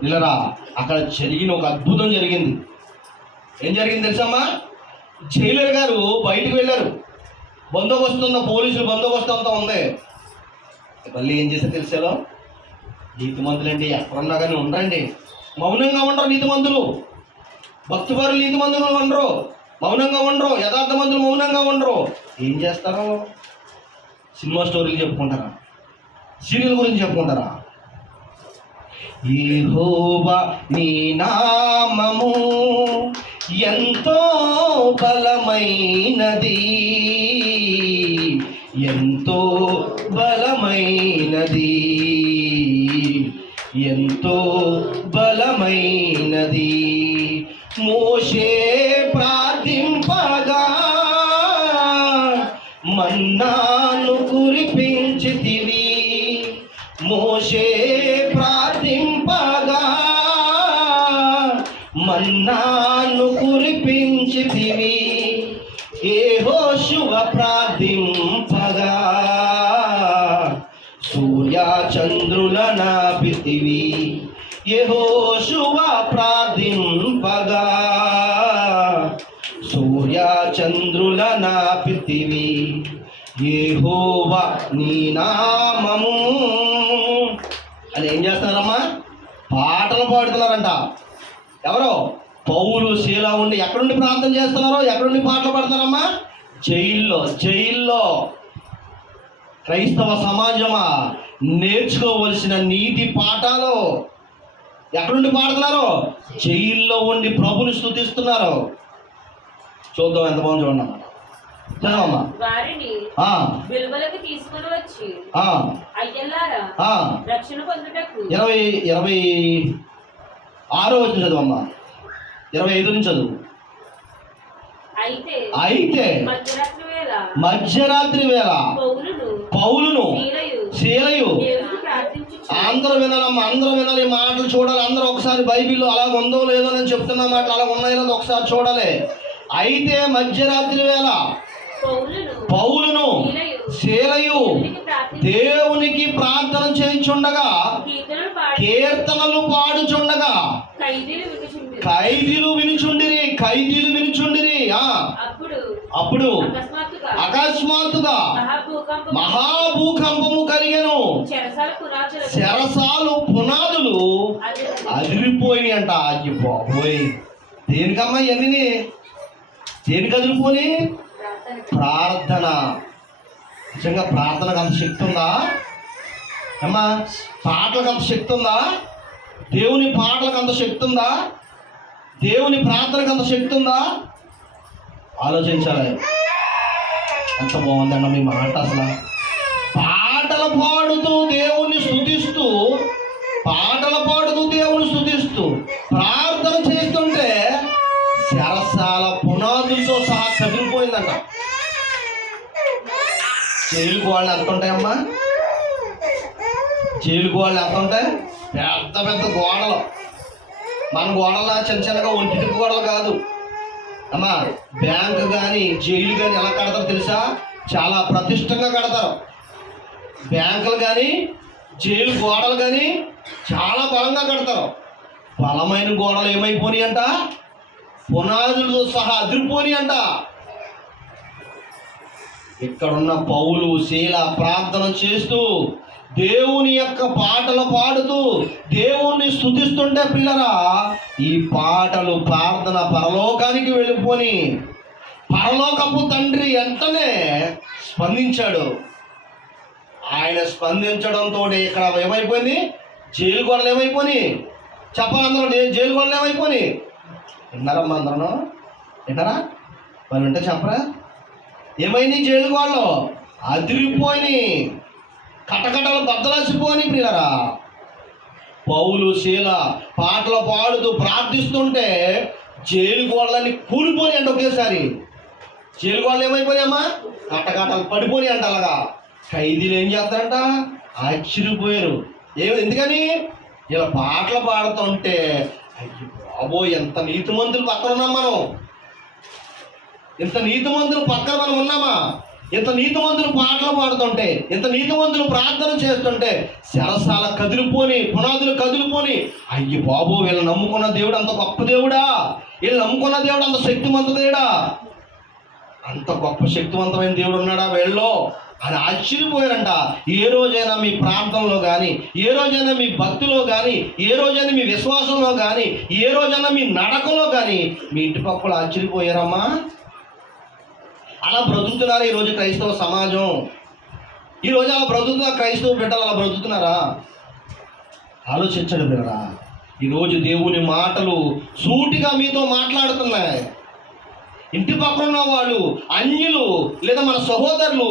ఇల్లరా అక్కడ జరిగిన ఒక అద్భుతం జరిగింది. ఏం జరిగింది తెలుసమ్మా? జైలర్ గారు బయటకు వెళ్ళారు. పోలీసులు బందోబస్తు అంతా ఉంది. మళ్ళీ ఏం చేస్తే తెలిసాలో? నీతిమంతులు అండి ఎక్కడున్నా కానీ ఉండరండి, మౌనంగా ఉండరు. నీతిమంతులు, భక్తిపరులు నీతిమంతులు ఉండరు, మౌనంగా ఉండరు. యథార్థమంతులు మౌనంగా ఉండరు. ఏం చేస్తారో? సినిమా స్టోరీలు చెప్పుకుంటారా? సీరియల్ గురించి చెప్పుకుంటారా? యెహోవా నీ నామము ఎంతో బలమైనది, ఎంతో బలమైనది. ఎంతో బలమైనది. మోషే ప్రార్థింపగా మన్నాను కురిపించితివి. మోషే ప్రార్థింపగా మన్నాను కురిపించితివి. యెహోషువ ప్రార్థింపగా సూర్య చంద్రుల నాపితివి. యెహోషువ ప్రార్థింపగా సూర్య చంద్రుల నాపితివి. యెహోవా నీ నామము అని ఏం చేస్తున్నారమ్మా? పాటలు పాడుతున్నారంట. ఎవరో పౌలు శీల ఉండి ఎక్కడుండి ప్రార్థన చేస్తున్నారో, ఎక్కడుండి పాటలు పాడుతున్నారమ్మా? జైల్లో. క్రైస్తవ సమాజమా, నేర్చుకోవలసిన నీతి పాఠాలు ఎక్కడుండి పాడుతున్నారు? జైల్లో ఉండి ప్రభుని స్తుతిస్తున్నారు. చూద్దాం ఎంత బాగుంది చూడండి అన్నమాట. చదవమ్మా. వారిని వెలువలకు తీసుకుని వచ్చి అయ్యలారా రక్షణ పొందుటకు 26వ వచనం చదవమ్మా. 25 నుంచి చదువు. అయితే మధ్యరాత్రి వేళ పౌలును శీలయు అందరూ వినాలమ్మా, అందరూ వినాలి. ఈ మాటలు చూడాలి అందరూ. ఒకసారి బైబిల్లో అలా ఉందో లేదో నేను చెప్తున్న మాటలు అలా ఉన్నాయో ఒకసారి చూడాలి. అయితే మధ్యరాత్రి వేళ పౌలును శీలయు దేవునికి ప్రార్థన చేయించుండగా, కీర్తనలు పాడుచుండగా ఖైదీలు వినుచుండిరి. అప్పుడు అకస్మాత్తుగా మహాభూకంపము కలిగెను. చెరసాలు పునాదులు అదిరిపోయి అంట. అయ్యిపోయి దేనికమ్మా ఇవన్నీ? దేనికి అదిరిపోయి? ప్రార్థన. నిజంగా ప్రార్థనకు అంత శక్తి ఉందా అమ్మా? పాటలకు అంత శక్తి ఉందా? దేవుని పాటలకు అంత శక్తి ఉందా? దేవుని ప్రార్థనకు అంత శక్తి ఉందా? ఆలోచించాలి. ఎంత బాగుందన్న మీ మాట అసలు. పాటలు పాడుతూ దేవుని స్తుతిస్తూ ప్రార్థన చేస్తుంటే శరసాల పునాదులతో సహా కదిలిపోయిందంట. జైలు గోళ్ళు ఎంత ఉంటాయమ్మా? జైలు గోళ్ళు ఎంత ఉంటాయి? పెద్ద పెద్ద గోడలు. మన గోడల చిన్నగా ఒంటికి గోడలు కాదు అమ్మా. బ్యాంకు కానీ జైలు కానీ ఎలా కడతారో తెలుసా? చాలా ప్రతిష్టంగా కడతారు. బ్యాంకులు కానీ జైలు గోడలు కానీ చాలా బలంగా కడతారు. బలమైన గోడలు ఏమైపోయి అంట? పునాదులతో సహా అదిరిపోయి అంట. ఇక్కడున్న పౌలు శీల ప్రార్థన చేస్తూ దేవుని యొక్క పాటలు పాడుతూ దేవుణ్ణి స్తుతిస్తుంటే పిల్లరా, ఈ పాటలు ప్రార్థన పరలోకానికి వెళ్ళిపోని పరలోకపు తండ్రి వెంటనే స్పందించాడు. ఆయన స్పందించడంతో ఇక్కడ ఏమైపోయింది? జైలు గోడలు ఏమైపోయి? చెప్పాలి అందరూ. జైలు గోడలు ఏమైపోయి? విన్నారమ్మా అందరూ? విన్నారా? మరి వింటే చెప్పరా? ఏమైంది? జైలు గోడలు అదిరిపోయి కటకటలు బద్దలసిపోని పిల్లరా. పౌలు శీల పాటలు పాడుతూ ప్రార్థిస్తుంటే జైలు గోడలన్నీ కూలిపోయి అంట ఒకేసారి. జైలు గోడలు ఏమైపోయామ్మా? కటకటలు పడిపోయి అంట. అలాగా ఖైదీలు ఏం చేస్తారంట? ఆశ్చర్యపోయారు. ఎందుకని? ఇలా పాటలు పాడుతుంటే అయ్యో బాబో ఎంత నీతిమంతులు పక్కన ఉన్నాం మనం. ఇంత నీతిమంతులు పక్కన మనం ఉన్నామా? ఇంత నీతిమంతులు పాటలు పాడుతుంటే, ఇంత నీతిమంతులు ప్రార్థన చేస్తుంటే శరసాల కదిలిపోని పునాదులు కదిలిపోని అయ్యి బాబు వీళ్ళు నమ్ముకున్న దేవుడు అంత గొప్ప దేవుడా, వీళ్ళు నమ్ముకున్న దేవుడు అంత శక్తివంత దేవుడా, అంత గొప్ప శక్తివంతమైన దేవుడు ఉన్నాడా వీళ్ళలో అని ఆశ్చర్యపోయారంట. ఏ రోజైనా మీ ప్రాంతంలో కానీ, ఏ రోజైనా మీ భక్తిలో కానీ, ఏ రోజైనా మీ విశ్వాసంలో కానీ, ఏ రోజైనా మీ నడకలో కానీ మీ ఇంటి పక్కలు ఆశ్చర్యపోయారమ్మా? అలా బ్రతుకుతున్నారు ఈరోజు క్రైస్తవ సమాజం. ఈరోజు అలా బ్రతుకుతున్న క్రైస్తవ బిడ్డలు అలా బ్రతుకుతున్నారా? ఆలోచించండి బిడ్డరా. ఈరోజు దేవుని మాటలు సూటిగా మీతో మాట్లాడుతున్నాయి. ఇంటి పక్కన వాళ్ళు అన్యులు లేదా మన సహోదరులు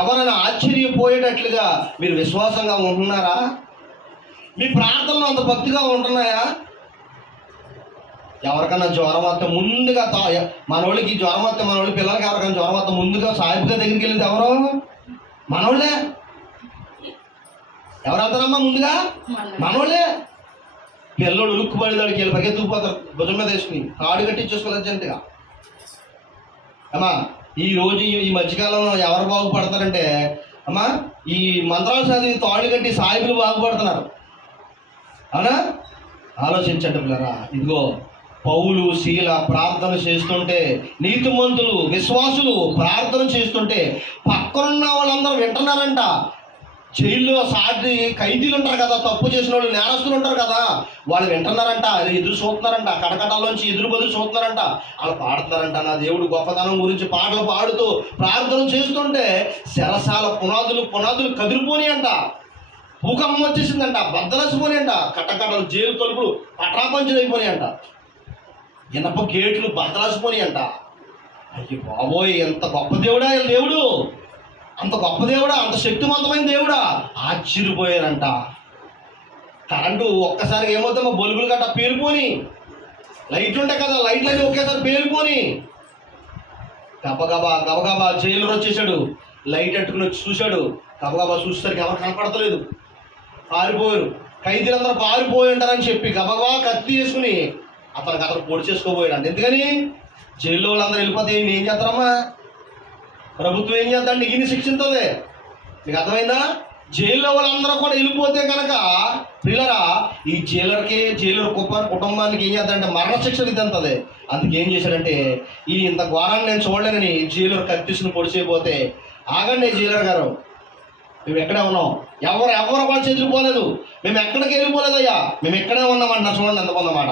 ఎవరైనా ఆశ్చర్యపోయేటట్లుగా మీరు విశ్వాసంగా ఉంటున్నారా? మీ ప్రార్థనలు అంత భక్తిగా ఉంటున్నాయా? ఎవరికన్నా జ్వరం వస్తే ముందుగా మనోళ్ళకి జ్వరం వస్తే మనోళ్ళ పిల్లలకి ఎవరికైనా జ్వరం వస్తే ముందుగా సాహిబ్ దగ్గరికి వెళ్ళేది ఎవరు? మనోళ్ళే. ఎవరు వెళ్తారమ్మా ముందుగా? మనోళ్ళే. పిల్లడు ఉలుక్కుబడి దాడికి వెళ్ళి పరిగెత్తుకుపోతారు భుజం మీద వేసుకుని, కాడు కట్టించేసుకోవాలి అర్జెంటుగా. అమ్మా ఈ రోజు ఈ మధ్యకాలంలో ఎవరు బాగుపడతారంటే అమ్మా ఈ మంత్రాలు చదివి తాళ్ళు కట్టి సాయిబులు బాగుపడుతున్నారు. అవునా? ఆలోచించండి పిల్లరా. ఇదిగో పౌలు శీల ప్రార్థన చేస్తుంటే, నీతిమంతులు విశ్వాసులు ప్రార్థన చేస్తుంటే పక్కనున్న వాళ్ళందరూ వింటున్నారంట. జైల్లో సాటి ఖైదీలు ఉంటారు కదా, తప్పు చేసిన వాళ్ళు, నేరస్తులు ఉంటారు కదా, వాళ్ళు వింటున్నారంట, ఎదురు చూస్తున్నారంట, కటకటాల్లోంచి ఎదురు బదులు చూస్తున్నారంట. వాళ్ళు పాడుతున్నారంట నా దేవుడు గొప్పతనం గురించి పాటలు పాడుతూ ప్రార్థన చేస్తుంటే శరసాల పునాదులు కదిరిపోని అంట. భూకంపం వచ్చేసిందంట, బద్దలసిపోని అంట. కట్టకట్టలు జైలు తలుపులు పటాపంచలు అయిపోయి అంట. ఇనప గేట్లు బద్దలసిపోని అంట. అయ్యి బాబోయ్, ఎంత గొప్ప దేవుడా దేవుడు! అంత గొప్ప దేవుడా, అంత శక్తివంతమైన దేవుడా! ఆశ్చర్యపోయారంట. కరెంటు ఒక్కసారిగా ఏమవుతామో బల్బులు గట్ట పేలిపోని, లైట్లు ఉంటాయి కదా, లైట్లు అన్నీ ఒకేసారి పేలిపోని. గబగబా జైలర్ వచ్చేసాడు, లైట్ అట్టుకుని వచ్చి చూశాడు. గబగబా చూసేసరికి ఎవరు కనపడతలేదు, పారిపోయారు. ఖైదీలందరూ పారిపోయి ఉంటారని చెప్పి గబగబా కత్తి వేసుకుని అతను పొడి చేసుకోబోయాడు. ఎందుకని? జైల్లో వాళ్ళందరూ వెళ్ళిపోతే ఏం చేస్తారమ్మా? ప్రభుత్వం ఏం చేద్దండి? ఈయన శిక్షించదే. మీకు అర్థమైందా? జైల్లో వాళ్ళందరూ కూడా వెళ్ళిపోతే కనుక పిల్లరా ఈ జైలర్ కుటుంబానికి ఏం చేద్దంటే మరణశిక్ష విధింతది. అందుకే ఏం చేశాడంటే ఇంత ఘోరాన్ని నేను చూడలేనని జైలర్ కత్తిసుని పొడిచేయపోతే, ఆగండి జైలర్ గారు, మేము ఎక్కడే ఉన్నాం, ఎవరు వాళ్ళు చెదిరిపోలేదు, మేము ఎక్కడికి వెళ్ళిపోలేదయ్యా, మేము ఎక్కడే ఉన్నామన్నా. చూడండి ఎంత ఉందన్నమాట.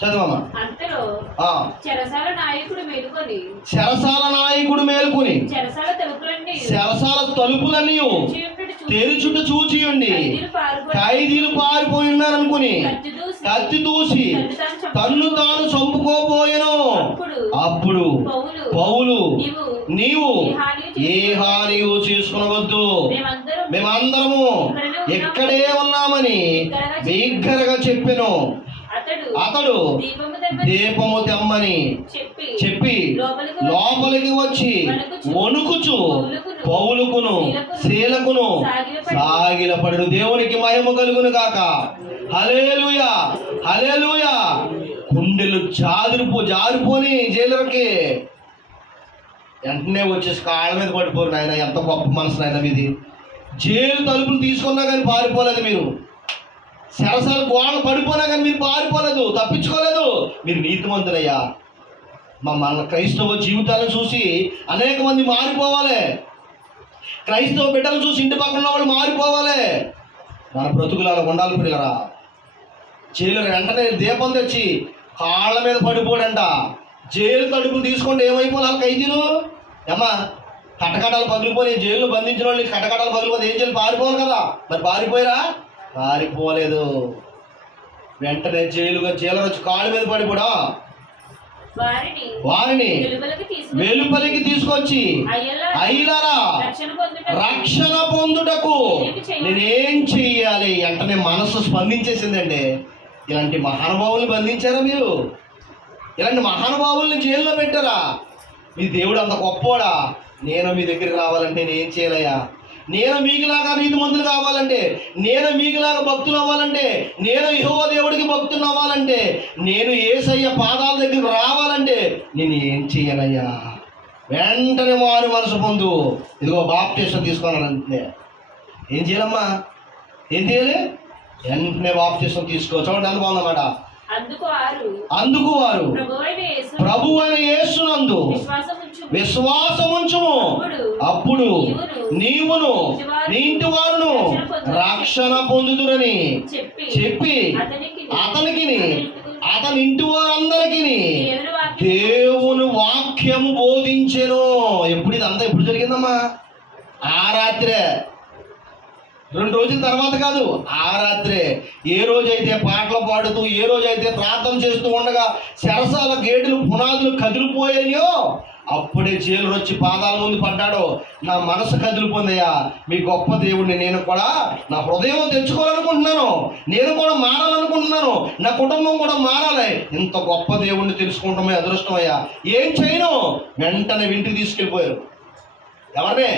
చదవమ్మా. చెరసాల నాయకుడు మేలుకొని చెరసాల తలుపులన్నీ తెరుచుట చూచియుండి ఖైదీలు పారిపోయి ఉన్నారనుకుని కత్తి దూసి తన్ను తాను చంపుకోబోయెను. అప్పుడు పౌలు నీవు ఏ హానియు చేసుకునవద్దు, మేమందరము ఇక్కడే ఉన్నామని బిగ్గరగా చెప్పెను. అతడు దీపము తెమ్మని చెప్పి లోపలికి వచ్చి వణుకుచు పౌలుకును శీలకును సాగిలపడు. దేవునికి మహిమ కలుగును గాక. హల్లెలూయా, హల్లెలూయా. గుండెలు జారిపోని జైలర్కి వెంటనే వచ్చేసి కాళ్ళ మీద పడిపోరు. నాయన ఎంత గొప్ప మనసు నాయన మీది. జైలు తలుపులు తీసుకున్నా కానీ పారిపోలేదు మీరు. సరసాలు గోడలు పడిపోయినా కానీ మీరు పారిపోలేదు, తప్పించుకోలేదు. మీరు నీతిమంతులయ్యా. మన క్రైస్తవ జీవితాలను చూసి అనేక మంది మారిపోవాలి. క్రైస్తవ బిడ్డలను చూసి ఇంటి పక్కన వాళ్ళు మారిపోవాలి. మన బ్రతుకులు అలా ఉండాలి పిల్లరా. జైలు వెంటనే దీపం తెచ్చి కాళ్ళ మీద పడిపోడంట. జైలు తడుపులు తీసుకుంటే ఏమైపోవాలి ఖైదీలు? ఏమ్మా కటకటాలు పగిలిపోయి జైల్లో బంధించిన వాళ్ళు కటకటాలు పగిలిపోతే ఏం చేయాలి? పారిపోవాలి కదా. మరి పారిపోయారా? పారిపోలేదు. వెంటనే జైలర్ వచ్చి కాళ్ళ మీద పడిపోడా వారిని వెలుపలికి తీసుకొచ్చి అయ్యలారా రక్షణ పొందుటకు నేనేం చెయ్యాలి? వెంటనే మనసు స్పందించేసిందండి. ఇలాంటి మహానుభావుల్ని బంధించారా మీరు? ఇలాంటి మహానుభావుల్ని జైల్లో పెట్టారా? మీ దేవుడు అంత గొప్పోడా? నేను మీ దగ్గరికి రావాలంటే నేనేం చేయాలయ్యా? నేను మీకులాగా నీతిమంతులు కావాలంటే, నేను మీకులాగా భక్తులు అవ్వాలంటే, నేను యెహోవా దేవుడికి భక్తులు అవ్వాలంటే, నేను యేసయ్య పాదాల దగ్గరికి రావాలంటే నేను ఏం చేయాలయ్యా? వెంటనే మారు మనసు పొందు. ఇదిగో బాప్టిజం తీసుకోవాలంటే ఏం చేయాలమ్మా? ఏం చేయాలి? వెంటనే బాప్టిజం తీసుకో. చూడండి ఎంత బాగుందన్నమాట. అందుకు వారు ప్రభువైన యేసునందు విశ్వాసముంచుము, అప్పుడు నీవును నీ ఇంటి వారును రక్షణ పొందుదురని చెప్పి అతని ఇంటి వారందరికీ దేవుని వాక్యము బోధించెను. ఎప్పుడు జరిగిందమ్మా? ఆ రాత్రే, 2 రోజుల తర్వాత కాదు, ఆ రాత్రే. ఏ రోజైతే పాటలు పాడుతూ, ఏ రోజైతే ప్రార్థన చేస్తూ ఉండగా చెరసాల గేటులు పునాదులు కదిలిపోయాయో అప్పుడే జైలు వచ్చి పాదాల ముందు పడ్డాడు. నా మనసు కదిలిపోయిందయ్యా, మీ గొప్ప దేవుడిని నేను కూడా నా హృదయం తెచ్చుకోవాలనుకుంటున్నాను, నేను కూడా మారాలనుకుంటున్నాను, నా కుటుంబం కూడా మారాలి. ఇంత గొప్ప దేవుడిని తెలుసుకుంటామే అదృష్టమయ్యా, ఏం చేయను? వెంటనే ఇంటికి తీసుకెళ్ళిపోయారు. ఎవరినే?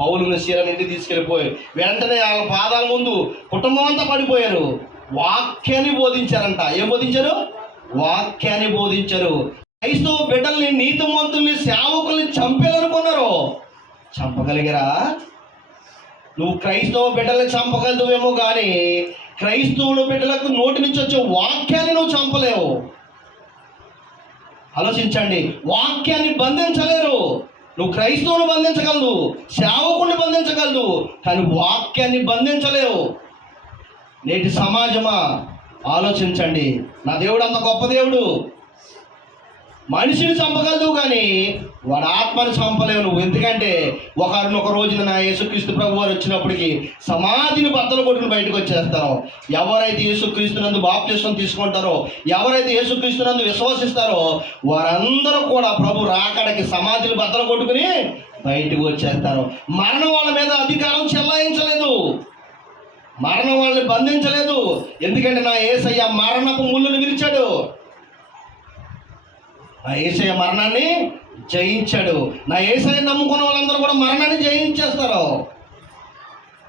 పౌలుని శీలని ఇంటికి తీసుకెళ్ళిపోయి వెంటనే వాళ్ళ పాదాల ముందు కుటుంబం అంతా పడిపోయారు. వాక్యాన్ని బోధించారంట. ఏం బోధించారు? వాక్యాన్ని బోధించారు. క్రైస్తవ బిడ్డల్ని, నీతిమంతుల్ని, సేవకుల్ని చంపేయాలనుకున్నారు. చంపగలిగారా? నువ్వు క్రైస్తవ బిడ్డల్ని చంపగలదువేమో కానీ క్రైస్తవుల బిడ్డలకు నోటి నుంచి వచ్చే వాక్యాన్ని నువ్వు చంపలేవు. ఆలోచించండి, వాక్యాన్ని బంధించలేరు. నువ్వు క్రైస్తవుని బంధించగలదు, సేవకుని బంధించగలదు, కానీ వాక్యాన్ని బంధించలేవు. నేటి సమాజమా ఆలోచించండి. నా దేవుడు అంత గొప్ప దేవుడు. మనిషిని చంపగలదు కానీ వాడు ఆత్మని చంపలేవు నువ్వు. ఎందుకంటే ఒకరినొక రోజున నా యేసుక్రీస్తు ప్రభు వారు వచ్చినప్పటికీ సమాధిని బద్దలు కొట్టుకుని బయటకు వచ్చేస్తారో, ఎవరైతే యేసుక్రీస్తునందు బాప్తిస్మం తీసుకుంటారో, ఎవరైతే యేసుక్రీస్తునందు విశ్వసిస్తారో వారందరూ కూడా ప్రభు రాకడకి సమాధిని బద్దలు కొట్టుకుని బయటకు వచ్చేస్తారు. మరణం వాళ్ళ మీద అధికారం చెలాయించలేదు, మరణం వాళ్ళని బంధించలేదు. ఎందుకంటే నా యేసయ్య మరణపు ముళ్ళును విరిచాడు, నా యేసయ్య మరణాన్ని జయించాడు. నా యేసయ్య నమ్ముకున్న వాళ్ళందరూ కూడా మరణాన్ని జయించేస్తారు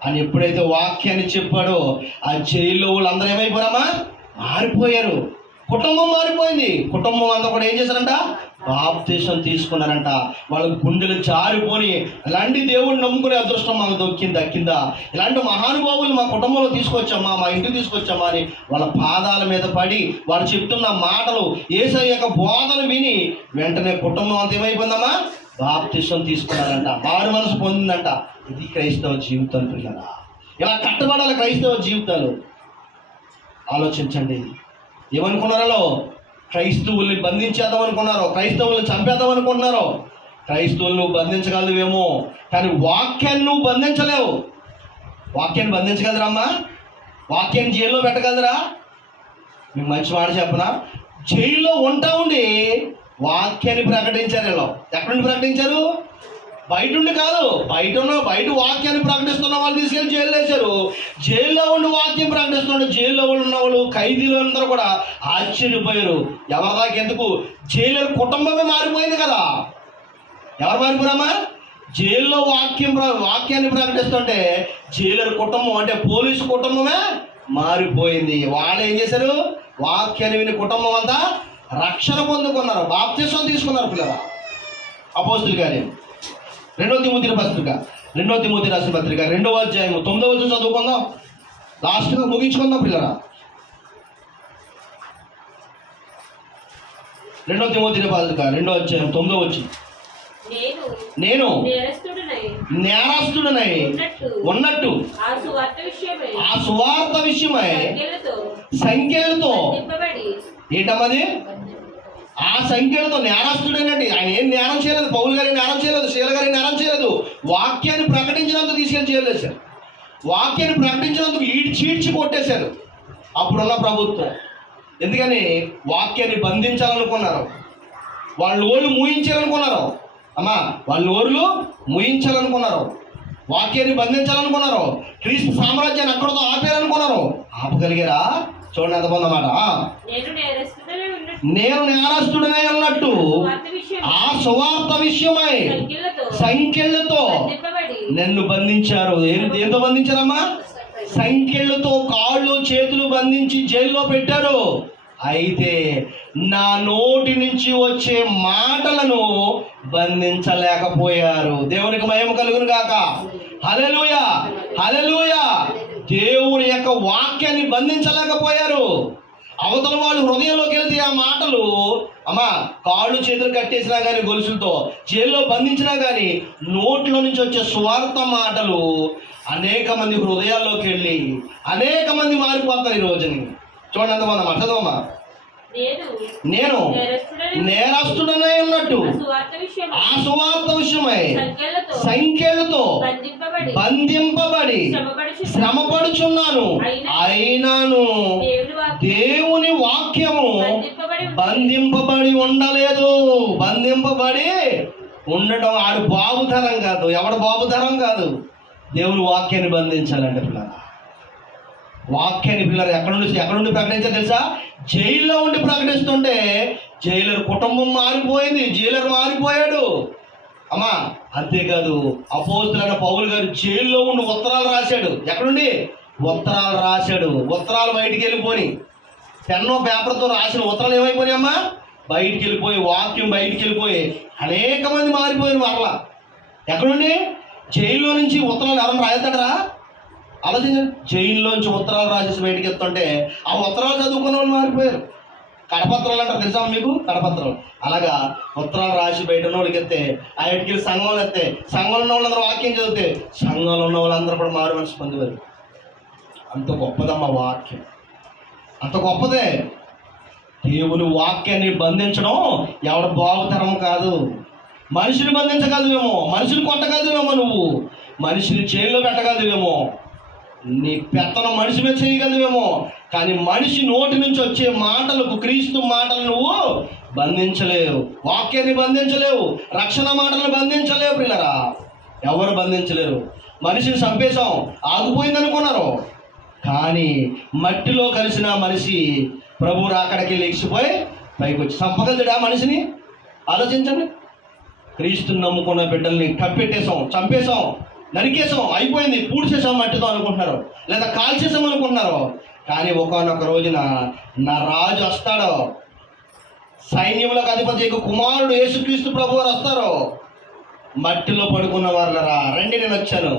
అని ఎప్పుడైతే వాక్యాన్ని చెప్పాడో ఆ జైల్లో వాళ్ళందరూ ఏమైపోయారమ్మా? మారిపోయారు. కుటుంబం మారిపోయింది. కుటుంబం అంతా కూడా ఏం చేశారంట? బాప్తిసం తీసుకున్నారంట. వాళ్ళ గుండెలు జారిపోని ఇలాంటి దేవుడిని నమ్ముకునే అదృష్టం మాకు దక్కిందా, ఇలాంటి మహానుభావులు మా కుటుంబంలో తీసుకొచ్చామా, మా ఇంటికి తీసుకొచ్చామా అని వాళ్ళ పాదాల మీద పడి వాళ్ళు చెప్తున్న మాటలు, యేసయ్య యొక్క బోధన విని వెంటనే కుటుంబం అంతా ఏమైపోయిందమ్మా? బాప్తిసం తీసుకున్నారంట, మారు మనసు పొందిందంట. ఇది క్రైస్తవ జీవితం పిల్లరా. ఇలా కట్టబడాలి క్రైస్తవ జీవితాలు. ఆలోచించండి, ఏమనుకున్నారో? క్రైస్తవుల్ని బంధించేద్దాం అనుకున్నారో, క్రైస్తవుల్ని చంపేద్దాం అనుకుంటున్నారో. క్రైస్తవులు నువ్వు బంధించగలవేమో కానీ వాక్యాన్ని నువ్వు బంధించలేవు. వాక్యాన్ని బంధించగలరమ్మా? వాక్యాన్ని జైల్లో పెట్టగలరా? మీకు మంచి మాట చెప్పనా, జైల్లో ఉంటా ఉండి వాక్యాన్ని ప్రకటించారు. వీళ్ళు ఎక్కడి నుండి ప్రకటించారు? బయట ఉండి కాదు, బయట వాక్యాన్ని ప్రకటిస్తున్న వాళ్ళు తీసుకెళ్ళి జైల్లో వేశారు. జైల్లో ఉండి వాక్యం ప్రకటిస్తున్నాడు. జైల్లో ఉన్న వాళ్ళు, ఖైదీలు అందరూ కూడా ఆశ్చర్యపోయారు. ఎవరి దాకా ఎందుకు? జైలు కుటుంబమే మారిపోయింది కదా. ఎవరు మారిపోయారమ్మా? జైల్లో వాక్యాన్ని ప్రకటిస్తుంటే జైలర్ కుటుంబం అంటే పోలీసు కుటుంబమే మారిపోయింది. వాళ్ళు ఏం చేశారు? వాక్యాన్ని విని కుటుంబం అంతా రక్షణ పొందుకున్నారు, బాప్తిసం తీసుకున్నారు పిల్లరా. అపోస్తుల కార్యం 2 తిమోతి పత్రిక, 2 తిమోతి రాసిన పత్రిక 2వ అధ్యాయం 9వ వచనం చదువుకుందాం. లాస్ట్గా ముగించుకుందాం పిల్లరా. 2 తిమోతి పత్రిక 2వ అధ్యాయం 9వ వచనం. నేను నేరస్తుడనై ఉన్నట్టు ఆ సువార్త విషయమై సంఖ్యలతో ఏంటమ్మది? ఆ సంఖ్యలతో నేరస్తుడేనండి. ఆయన ఏం నేరం చేయలేదు, పౌలు గారి నేరం చేయలేదు, శీల గారి నేరం చేయలేదు. వాక్యాన్ని ప్రకటించినందుకు తీసుకెళ్ళి చేయలేశారు. వాక్యాన్ని ప్రకటించినందుకు చీడ్చి కొట్టేశారు అప్పుడున్న ప్రభుత్వం. ఎందుకని? వాక్యాన్ని బంధించాలనుకున్నారు, వాళ్ళ ఓళ్ళు మూయించాలనుకున్నారు. అమ్మా, వాళ్ళ ఓర్లు మూయించాలనుకున్నారు, వాక్యాన్ని బంధించాలనుకున్నారు, క్రీస్తు సామ్రాజ్యాన్ని అక్కడితో ఆపేయాలనుకున్నారు. ఆపగలిగారా? చూడండి ఎంత పొందమాట. నేను నేరస్తుడనే ఉన్నట్టు ఆ సువార్త విషయమై సంఖ్యలతో నన్ను బంధించారు. ఏంతో బంధించారమ్మా? సంఖ్యలతో కాళ్ళు చేతులు బంధించి జైల్లో పెట్టారు. అయితే నా నోటి నుంచి వచ్చే మాటలను బంధించలేకపోయారు. దేవునికి మహిమ కలుగును గాక. హల్లెలూయా, హల్లెలూయా. దేవుని యొక్క వాక్యాన్ని బంధించలేకపోయారు. అవతల వాళ్ళు హృదయంలోకి వెళ్తే ఆ మాటలు, అమ్మా, కాళ్ళు చేతులు కట్టేసినా కానీ, గొలుసులతో జైల్లో బంధించినా కానీ నోట్లో నుంచి వచ్చే స్వార్థ మాటలు అనేక మంది హృదయాల్లోకి వెళ్ళి అనేక మంది మారిపోతారు ఈ రోజుని. చూడండి ఎంతమంది అమ్మా, చదవమ్మా. నేను నేరస్తుడనై ఉన్నట్టు ఆ సువార్త విషయమై సంఖ్యలతో బంధింపబడి శ్రమపడుచున్నాను. అయినాను దేవుని వాక్యము బంధింపబడి ఉండలేదు. బంధింపబడి ఉండడం ఆడు బాబుతరం కాదు, ఎవడు బాబుతరం కాదు. దేవుని వాక్యాన్ని బంధించాలంటే పిల్లరా, వాక్యాన్ని పిల్లలు ఎక్కడ నుండి ప్రకటించారు తెలుసా? జైల్లో ఉండి ప్రకటిస్తుంటే జైలర్ కుటుంబం మారిపోయింది, జైలర్ మారిపోయాడు. అమ్మా అంతేకాదు, అపోస్తులైన పౌలు గారు జైల్లో ఉండి ఉత్తరాలు రాశాడు. ఎక్కడుండి ఉత్తరాలు రాశాడు. ఉత్తరాలు బయటికి వెళ్ళిపోయి, పెన్నో పేపర్తో రాసిన ఉత్తరాలు ఏమైపోయాయి అమ్మా? బయటికి వెళ్ళిపోయి, వాక్యం బయటికి వెళ్ళిపోయి అనేక మంది మారిపోయారు. మరలా ఎక్కడుండి? జైల్లో నుంచి ఉత్తరాలు ఎవరైనా రాయతాడరా? ఆలోచించండి. జైల్లోంచి ఉత్తరాలు రాసేసి బయటికి ఎత్తుంటే ఆ ఉత్తరాలు చదువుకున్న వాళ్ళు మారిపోయారు. కడపత్రాలు అంటారు తెలుసా మీకు? కడపత్రాలు. అలాగా ఉత్తరాలు రాసి బయట ఉన్న వాళ్ళకి ఎత్తే, ఆ ఇంటికి సంఘంలో ఎత్తే, సంఘంలో ఉన్న వాళ్ళందరూ వాక్యం చదివితే సంఘంలో ఉన్న వాళ్ళందరూ కూడా మారు మనసు పొందేవారు. అంత గొప్పదమ్మా వాక్యం, అంత గొప్పదే. దేవుని వాక్యాన్ని బంధించడం ఎవడ బాగుతరం కాదు. మనిషిని బంధించగలవేమో, మనిషిని కొట్టగలవేమో, నువ్వు మనిషిని జైల్లో పెట్టగలవేమో, నీ పెత్తనం మనిషి మీద చేయగలవేమో, కానీ మనిషి నోటి నుంచి వచ్చే మాటలకు, క్రీస్తు మాటలు నువ్వు బంధించలేవు. వాక్యాన్ని బంధించలేవు, రక్షణ మాటలను బంధించలేవు. పిల్లరా ఎవరు బంధించలేరు. మనిషిని చంపేశాం, ఆగిపోయింది అనుకున్నారు, కానీ మట్టిలో కలిసిన మనిషి ప్రభు రాకడికి లేచిపోయి పైకి వచ్చి చంపగలడా మనిషిని? ఆలోచించండి. క్రీస్తుని నమ్ముకున్న బిడ్డల్ని కప్పెట్టేశాం, చంపేశాం, నరికేశాం, అయిపోయింది, పూడ్చేసాం మట్టితో అనుకుంటున్నారు, లేదా కాల్చేసాం అనుకుంటున్నారు. కానీ ఒకానొక రోజున నా రాజు వస్తాడు, సైన్యములకు అధిపతి కుమారుడు యేసుక్రీస్తు ప్రభు వారు వస్తారు. మట్టిలో పడుకున్న వాళ్ళరా రండి, నేను వచ్చాను.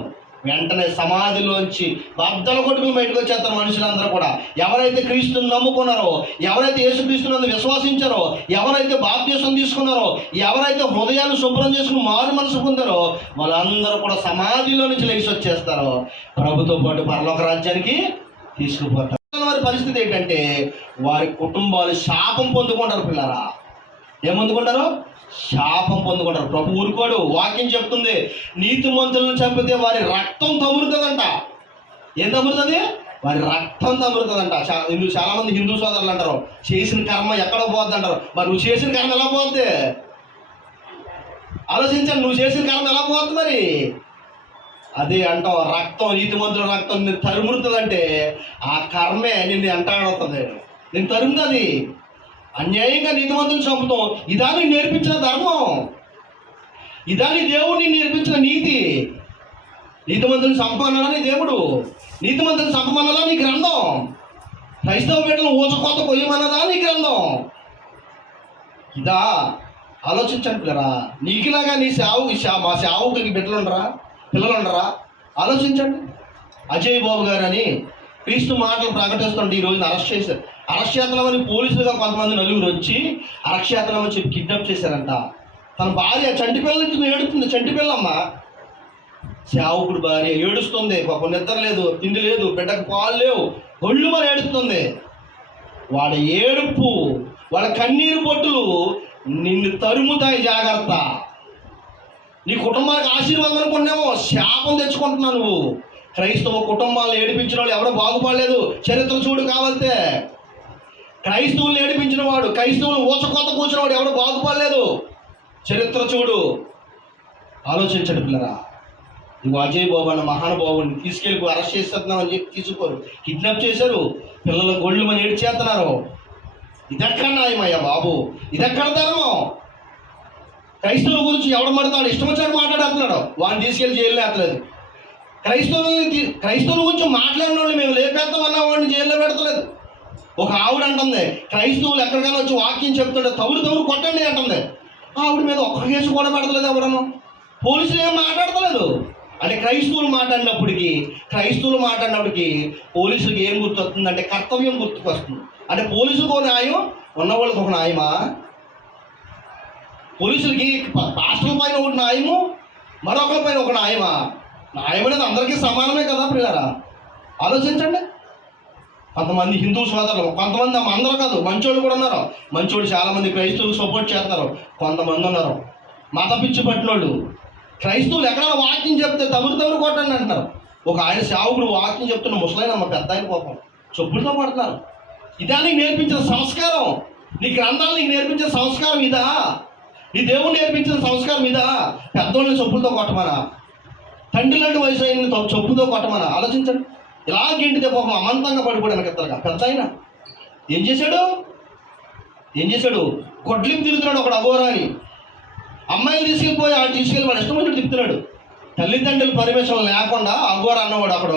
వెంటనే సమాధిలోంచి బద్దలు కొట్టుకుని బయటకు వచ్చేస్తారు మనుషులందరూ కూడా. ఎవరైతే క్రీస్తుని నమ్ముకున్నారో, ఎవరైతే యేసుక్రీస్తునందు విశ్వాసించారో, ఎవరైతే బాప్తీసం తీసుకున్నారో, ఎవరైతే హృదయాన్ని శుభ్రం చేసుకుని మారు మనసు పొందారో వాళ్ళందరూ కూడా సమాధిలో నుంచి లేచి వచ్చేస్తారు. ప్రభుతో పాటు పరలోక రాజ్యానికి తీసుకుపోతారు. వారి పరిస్థితి ఏంటంటే వారి కుటుంబాలు శాపం పొందుకుంటారు. పిల్లరా ఏం పొందుకుంటారు? శాపం పొందుకుంటారు. ప్రభు ఊరుకోడు. వాక్యం చెప్తుంది, నీతిమంతులను చంపితే వారి రక్తం తమురుతుందంట. ఏం తమురుతుంది? వారి రక్తం తమురుతుందంట. చాలా మంది హిందూ సోదరులు అంటారు, చేసిన కర్మ ఎక్కడ పోద్ది అంటారు. మరి నువ్వు చేసిన కర్మ ఎలా పోద్ది? ఆలోచించండి, నువ్వు చేసిన కర్మ ఎలా పోద్ది? మరి అదే అంటావు, రక్తం, నీతిమంతుల రక్తం నిన్ను తరుముతుందంటే ఆ కర్మే నిన్ను ఎంటాడుతుంది, నిన్ను తరుముతుంది. అన్యాయంగా నీతిమంతులను చంపుతాం, ఇదా నీకు నేర్పించిన ధర్మం, ఇదా నీ దేవుడిని నేర్పించిన నీతి. నీతిమంతులను చంపమన్నాడా నీ దేవుడు? నీతిమంతులను చంపమన్నదా నీ గ్రంథం? క్రైస్తవ బిడ్డలను ఊచకోత కొయ్యమన్నదా నీ గ్రంథం? ఇదా? ఆలోచించండి పిల్లరా. నీకులాగా నీ మా సేవకులకి బిడ్డలు ఉండరా, పిల్లలు ఉండరా? ఆలోచించండి. అజయ్ బాబు గారు అని క్రీస్తు మాటలు ప్రకటిస్తుంటే ఈ రోజున అరెస్ట్ చేశారు. అరెస్ట్ చేతనమని పోలీసులుగా కొంతమంది నలుగురు వచ్చి అరెస్ట్ చేతనమని చెప్పి కిడ్నాప్ చేశారంట. తన భార్య చంటి పిల్లల ఏడుస్తుంది. చంటి పిల్లమ్మ, సేవకుడు భార్య ఏడుస్తుంది. పాపం నిద్ర లేదు, తిండి లేదు, బిడ్డకు పాలు లేవు, ఒళ్ళు మరి ఏడుస్తుంది. వాళ్ళ ఏడుపు, వాళ్ళ కన్నీరు పొట్టులు నిన్ను తరుముతాయి. జాగ్రత్త. నీ కుటుంబానికి ఆశీర్వాదం అనుకున్నామో శాపం తెచ్చుకుంటున్నావు నువ్వు. క్రైస్తవ కుటుంబాలను ఏడిపించిన వాళ్ళు ఎవరో బాగుపడలేదు. చరిత్ర చూడు కావాలితే. క్రైస్తవులను ఏడిపించిన వాడు, క్రైస్తవులను ఊచకోత కూర్చున్న వాడు ఎవడో బాగుపడలేదు. చరిత్ర చూడు. ఆలోచించండి పిల్లరా. ఇవి అజయ్ బాబు అన్న మహానుభావుని తీసుకెళ్ళి అరెస్ట్ చేస్తున్నామని చెప్పి తీసుకోరు, కిడ్నాప్ చేశారు. పిల్లల గొళ్ళు మన ఏడ్చేస్తున్నారు. ఇదెక్కడ న్యాయమయ్యా బాబు? ఇదెక్కడ ధర్మం? క్రైస్తవుల గురించి ఎవడు మడతాడు ఇష్టం వచ్చాడు మాట్లాడుతున్నాడు, వాడిని తీసుకెళ్ళి జైల్లో వేస్తలేదు. క్రైస్తవుల గురించి మాట్లాడిన వాళ్ళు మేము లేపేస్తామన్నా వాడిని జైల్లో పెడతలేదు. ఒక ఆవిడ అంటుంది, క్రైస్తవులు ఎక్కడికైనా వచ్చి వాక్యం చెప్తుంటే తవురు కొట్టండి అంటుంది. ఆవిడ మీద ఒక్క కేసు కూడా పెడతలేదు ఎవరన్నా. పోలీసులు ఏం మాట్లాడతలేదు. అంటే క్రైస్తవులు మాట్లాడినప్పటికీ పోలీసులకు ఏం గుర్తొస్తుందంటే కర్తవ్యం గుర్తుకొస్తుంది. అంటే పోలీసులకు ఒక న్యాయం, ఉన్నవాళ్ళకి ఒక న్యాయమా? పోలీసులకి పాస్టర్ల పైన ఒక న్యాయము, మరొకరి పైన ఒక న్యాయమా? న్యాయం అనేది అందరికీ సమానమే కదా పిల్లరా. ఆలోచించండి. కొంతమంది హిందూ సోదరులు, కొంతమంది అందరూ కాదు, మంచోళ్ళు కూడా ఉన్నారు. మంచోళ్ళు చాలామంది క్రైస్తవులు సపోర్ట్ చేస్తున్నారు. కొంతమంది ఉన్నారు మత పిచ్చి పట్టినోళ్ళు. క్రైస్తవులు ఎక్కడైనా వాక్యం చెప్తే తవురు కొట్టండి అంటారు. ఒక ఆయన సేవకుడు వాక్యం చెప్తున్న ముసలైన పెద్ద ఆయన పాపం చెప్పులతో పడుతున్నారు. ఇదా నీకు నేర్పించిన సంస్కారం? నీ గ్రంథాలు నీకు నేర్పించిన సంస్కారం ఇదా? ఈ దేవుడు నేర్పించిన సంస్కారం మీద పెద్దోళ్ళని చెప్పులతో కొట్టమనా, తండ్రి లాంటి వయసు అయిన చెప్పుతో కొట్టమనా? ఆలోచించండి. ఇలాగేంటిదే పాపం అమంతంగా పడిపోయాను పెద్దగా. పెద్ద ఆయన ఏం చేశాడు? కొట్లికి తిరుగుతున్నాడు ఒకడు అఘోరాని. అమ్మాయిని తీసుకెళ్ళిపోయి ఆడు తీసుకెళ్ళి వాడు ఇష్టం వచ్చినట్టు తిప్పుతున్నాడు. తల్లిదండ్రులు పర్మిషన్ లేకుండా అఘోర అన్నవాడు అక్కడ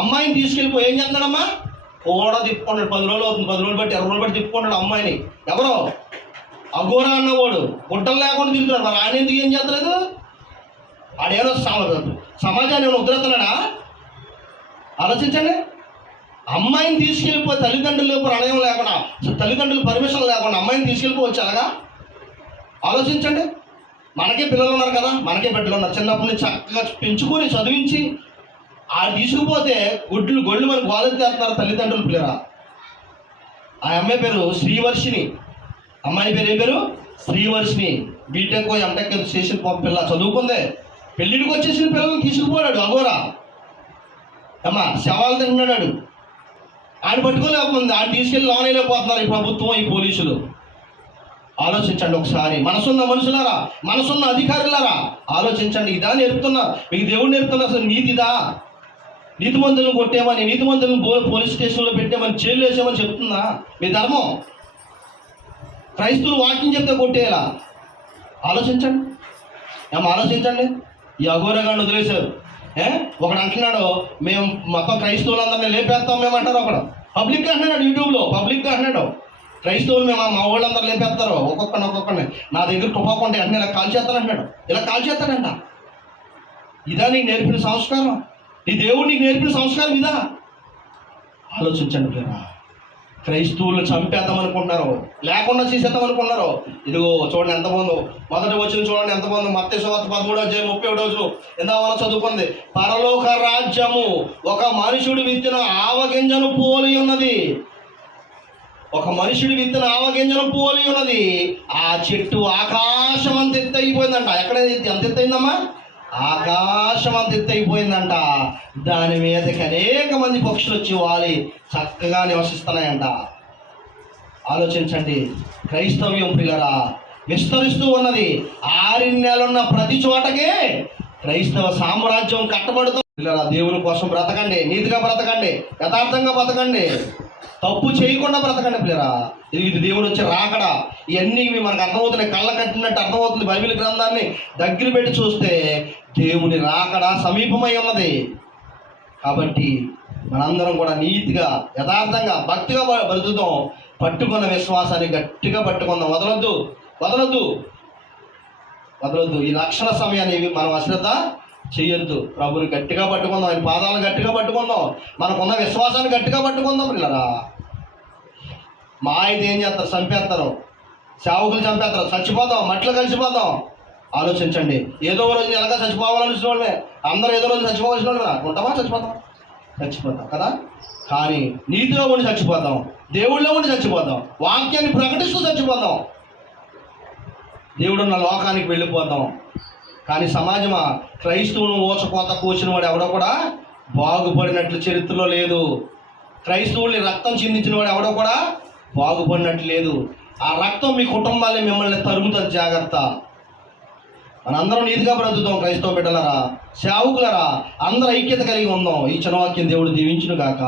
అమ్మాయిని తీసుకెళ్ళిపోయి ఏం చేస్తున్నాడమ్మా? కూడా తిప్పుకున్నాడు. 10 రోజులు అవుతుంది, 10 రోజులు బట్టి 20 రోజులు బట్టి తిప్పుకున్నాడు అమ్మాయిని. ఎవరో అఘోర అన్నవాడు గుడ్డలు లేకుండా తిరుగుతున్నాడు. మరి ఆయన ఎందుకు ఏం చేస్తలేదు? ఆడేదో సమాజాన్ని ఏమైనా ఉద్ధరిస్తున్నాడా? ఆలోచించండి. అమ్మాయిని తీసుకెళ్ళిపోయి తల్లిదండ్రులు ప్రణయం లేకుండా, తల్లిదండ్రులు పర్మిషన్ లేకుండా అమ్మాయిని తీసుకెళ్ళిపోవచ్చు అలాగా? ఆలోచించండి. మనకే పిల్లలు ఉన్నారు కదా, మనకే బిడ్డలు ఉన్నారు. చిన్నప్పటి నుంచి చక్కగా పెంచుకొని చదివించి ఆ తీసుకుపోతే గొడ్లు మనకు గోలెత్తి చేస్తున్నారు తల్లిదండ్రులు. పిల్లరా, ఆ అమ్మాయి పేరు శ్రీవర్షిని. అమ్మాయి పేరు ఏం పేరు? శ్రీవర్షిని. బీటెక్ ఎంటెక్ చేసిన పిల్ల చదువుకుందే. పెళ్ళిడికి వచ్చేసిన పిల్లల్ని తీసుకుపోయాడు అఘోరా. అమ్మా శవాలు తింటున్నాడు. ఆయన పట్టుకోలేకపోతుంది. ఆయన తీసుకెళ్ళి లోన్ వెళ్ళిపోతున్నారు ఈ ప్రభుత్వం, ఈ పోలీసులు. ఆలోచించండి ఒకసారి. మనసున్న మనుషులారా, మనసున్న అధికారులారా ఆలోచించండి. ఇదా నేర్పుతున్నా మీకు దేవుడు నేర్పుతున్నా? అసలు నీతిదా? నీతిమంతులను కొట్టేమని, నీతిమంతులను పోలీస్ స్టేషన్లో పెట్టామని, జైలు వేసామని చెప్తుందా మీ ధర్మం? క్రైస్తవులు వాక్యం చెప్తే కొట్టేయాలా? ఆలోచించండి. ఆలోచించండి. ఈ అఘోరగాన్ని వదిలేశారు. ఒకడు అంటున్నాడు, మేము మొత్తం క్రైస్తవులందరినీ లేపేస్తాం మేము అంటారు. ఒకడు పబ్లిక్గా అంటున్నాడు, యూట్యూబ్లో పబ్లిక్గా అంటున్నాడు, క్రైస్తవులు మేము మా వాళ్ళందరూ లేపేస్తారు ఒక్కొక్కడిని. నా దగ్గర తుపాకుంటే అంటే ఇలా కాల్ చేస్తాను అంటున్నాడు. ఇలా కాల్ చేస్తాడంట. ఇదా నీకు నేర్పిన సంస్కారం? ఈ దేవుడు నీకు నేర్పిన సంస్కారం ఇదా? ఆలోచించండి ప్రేమ. క్రైస్తవులను చంపేద్దాం అనుకుంటున్నారు, లేకుండా చేసేద్దాం అనుకుంటున్నారు. ఇదిగో చూడండి ఎంత బాగుందో. మొదటి వచ్చిన చూడండి ఎంత బాగుందో. మత్తయి సువార్త 13:31 ఎందామో చదువుకుంది. పరలోక రాజ్యము ఒక మనుషుడు విత్తిన ఆవగింజను పోలి ఉన్నది. ఒక మనుషుడి విత్తన ఆవగింజను పోలి ఉన్నది. ఆ చెట్టు ఆకాశం అంత ఎత్తు అయిపోయిందంట. ఎక్కడ ఎంత ఎత్తు అయిందమ్మా? ఆకాశం అంత ఎత్తు అయిపోయిందంట. దాని మీదకి అనేక మంది పక్షులు వచ్చి వాలి చక్కగా నివసిస్తున్నాయంట. ఆలోచించండి. క్రైస్తవ్యం పిల్లరా విస్తరిస్తూ ఉన్నది. 6 నెలలున్న ప్రతి చోటకే క్రైస్తవ సామ్రాజ్యం కట్టబడుతుంది. పిల్లరా దేవుని కోసం బ్రతకండి, నీతిగా బ్రతకండి, యథార్థంగా బ్రతకండి, తప్పు చేయకుండా బ్రతకండి పిల్లరా. ఇది దేవుడు వచ్చి రాకడా. ఇవన్నీ మనకు అర్థమవుతున్నాయి, కళ్ళ కట్టినట్టు అర్థమవుతుంది. బైబిల్ గ్రంథాన్ని దగ్గర పెట్టి చూస్తే దేవుని రాకడా సమీపమై ఉన్నది. కాబట్టి మనందరం కూడా నీతిగా, యథార్థంగా, భక్తిగా బ్రతుకుతాం. పట్టుకున్న విశ్వాసాన్ని గట్టిగా పట్టుకుందాం. వదలొద్దు. ఈ రక్షణ సమయాన్ని మనం అశ్రద్ధ చెయ్యొద్దు. ప్రభుని గట్టిగా పట్టుకుందాం, ఆయన పాదాలను గట్టిగా పట్టుకుందాం, మనకున్న విశ్వాసాన్ని గట్టిగా పట్టుకుందాం పిల్లరా. మా అయితే ఏం చేస్తారు? చంపేస్తారు, సేవకులు చంపేస్తారు, చచ్చిపోతాం, మట్లో కలిసిపోతాం. ఆలోచించండి. ఏదో రోజు ఎలాగా చచ్చిపోవాలనిసిన వాళ్ళమే. అందరూ ఏదో రోజు చచ్చిపోవాల్సిన వాళ్ళమే. ఉంటామా? చచ్చిపోతాం కదా. కానీ నీతిలో ఉండి చచ్చిపోతాం, దేవుళ్ళో ఉండి చచ్చిపోతాం, వాక్యాన్ని ప్రకటిస్తూ చచ్చిపోతాం, దేవుడున్న లోకానికి వెళ్ళిపోతాం. కానీ సమాజమా క్రైస్తవులను ఊచకోత కూర్చిన వాడు ఎవడో కూడా బాగుపడినట్లు చరిత్రలో లేదు. క్రైస్తవుల్ని రక్తం చిందించిన వాడు ఎవడో కూడా బాగుపడినట్లు లేదు. ఆ రక్తం మీ కుటుంబాన్ని మిమ్మల్ని తరుముతుంది. జాగ్రత్త. మనందరం నీతిగా బ్రతుకుతాం. క్రైస్తవ బిడ్డలరా, సేవకులరా, అందరూ ఐక్యత కలిగి ఉందాం. ఈ చనవాక్యం దేవుడు దీవించును గాక.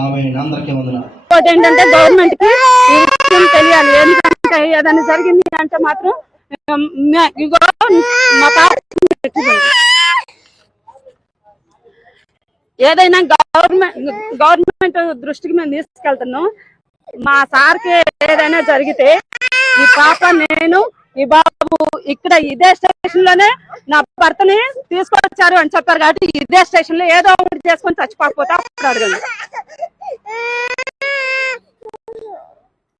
ఆమేన్. అందరికీ వందనాలు. ఏంటంటే గవర్నమెంట్ కి ఈ విషయం తెలియాలి. ఎందుకంటే ఏదైనా జరిగింది అంటే మాత్రం ఇగో మా పాప ఏదైనా గవర్నమెంట్ దృష్టికి మేము తీసుకెళ్తున్నాం. మా సార్కి ఏదైనా జరిగితే ఈ పాప, నేను, ఈ బాబు ఇక్కడ ఇదే స్టేషన్ లోనే నా భర్తని తీసుకొచ్చారు అని చెప్పారు. కాబట్టి ఇదే స్టేషన్ లో ఏదో ఒకటి చేసుకొని చచ్చిపోకపోతే అప్పుడు అడగండి.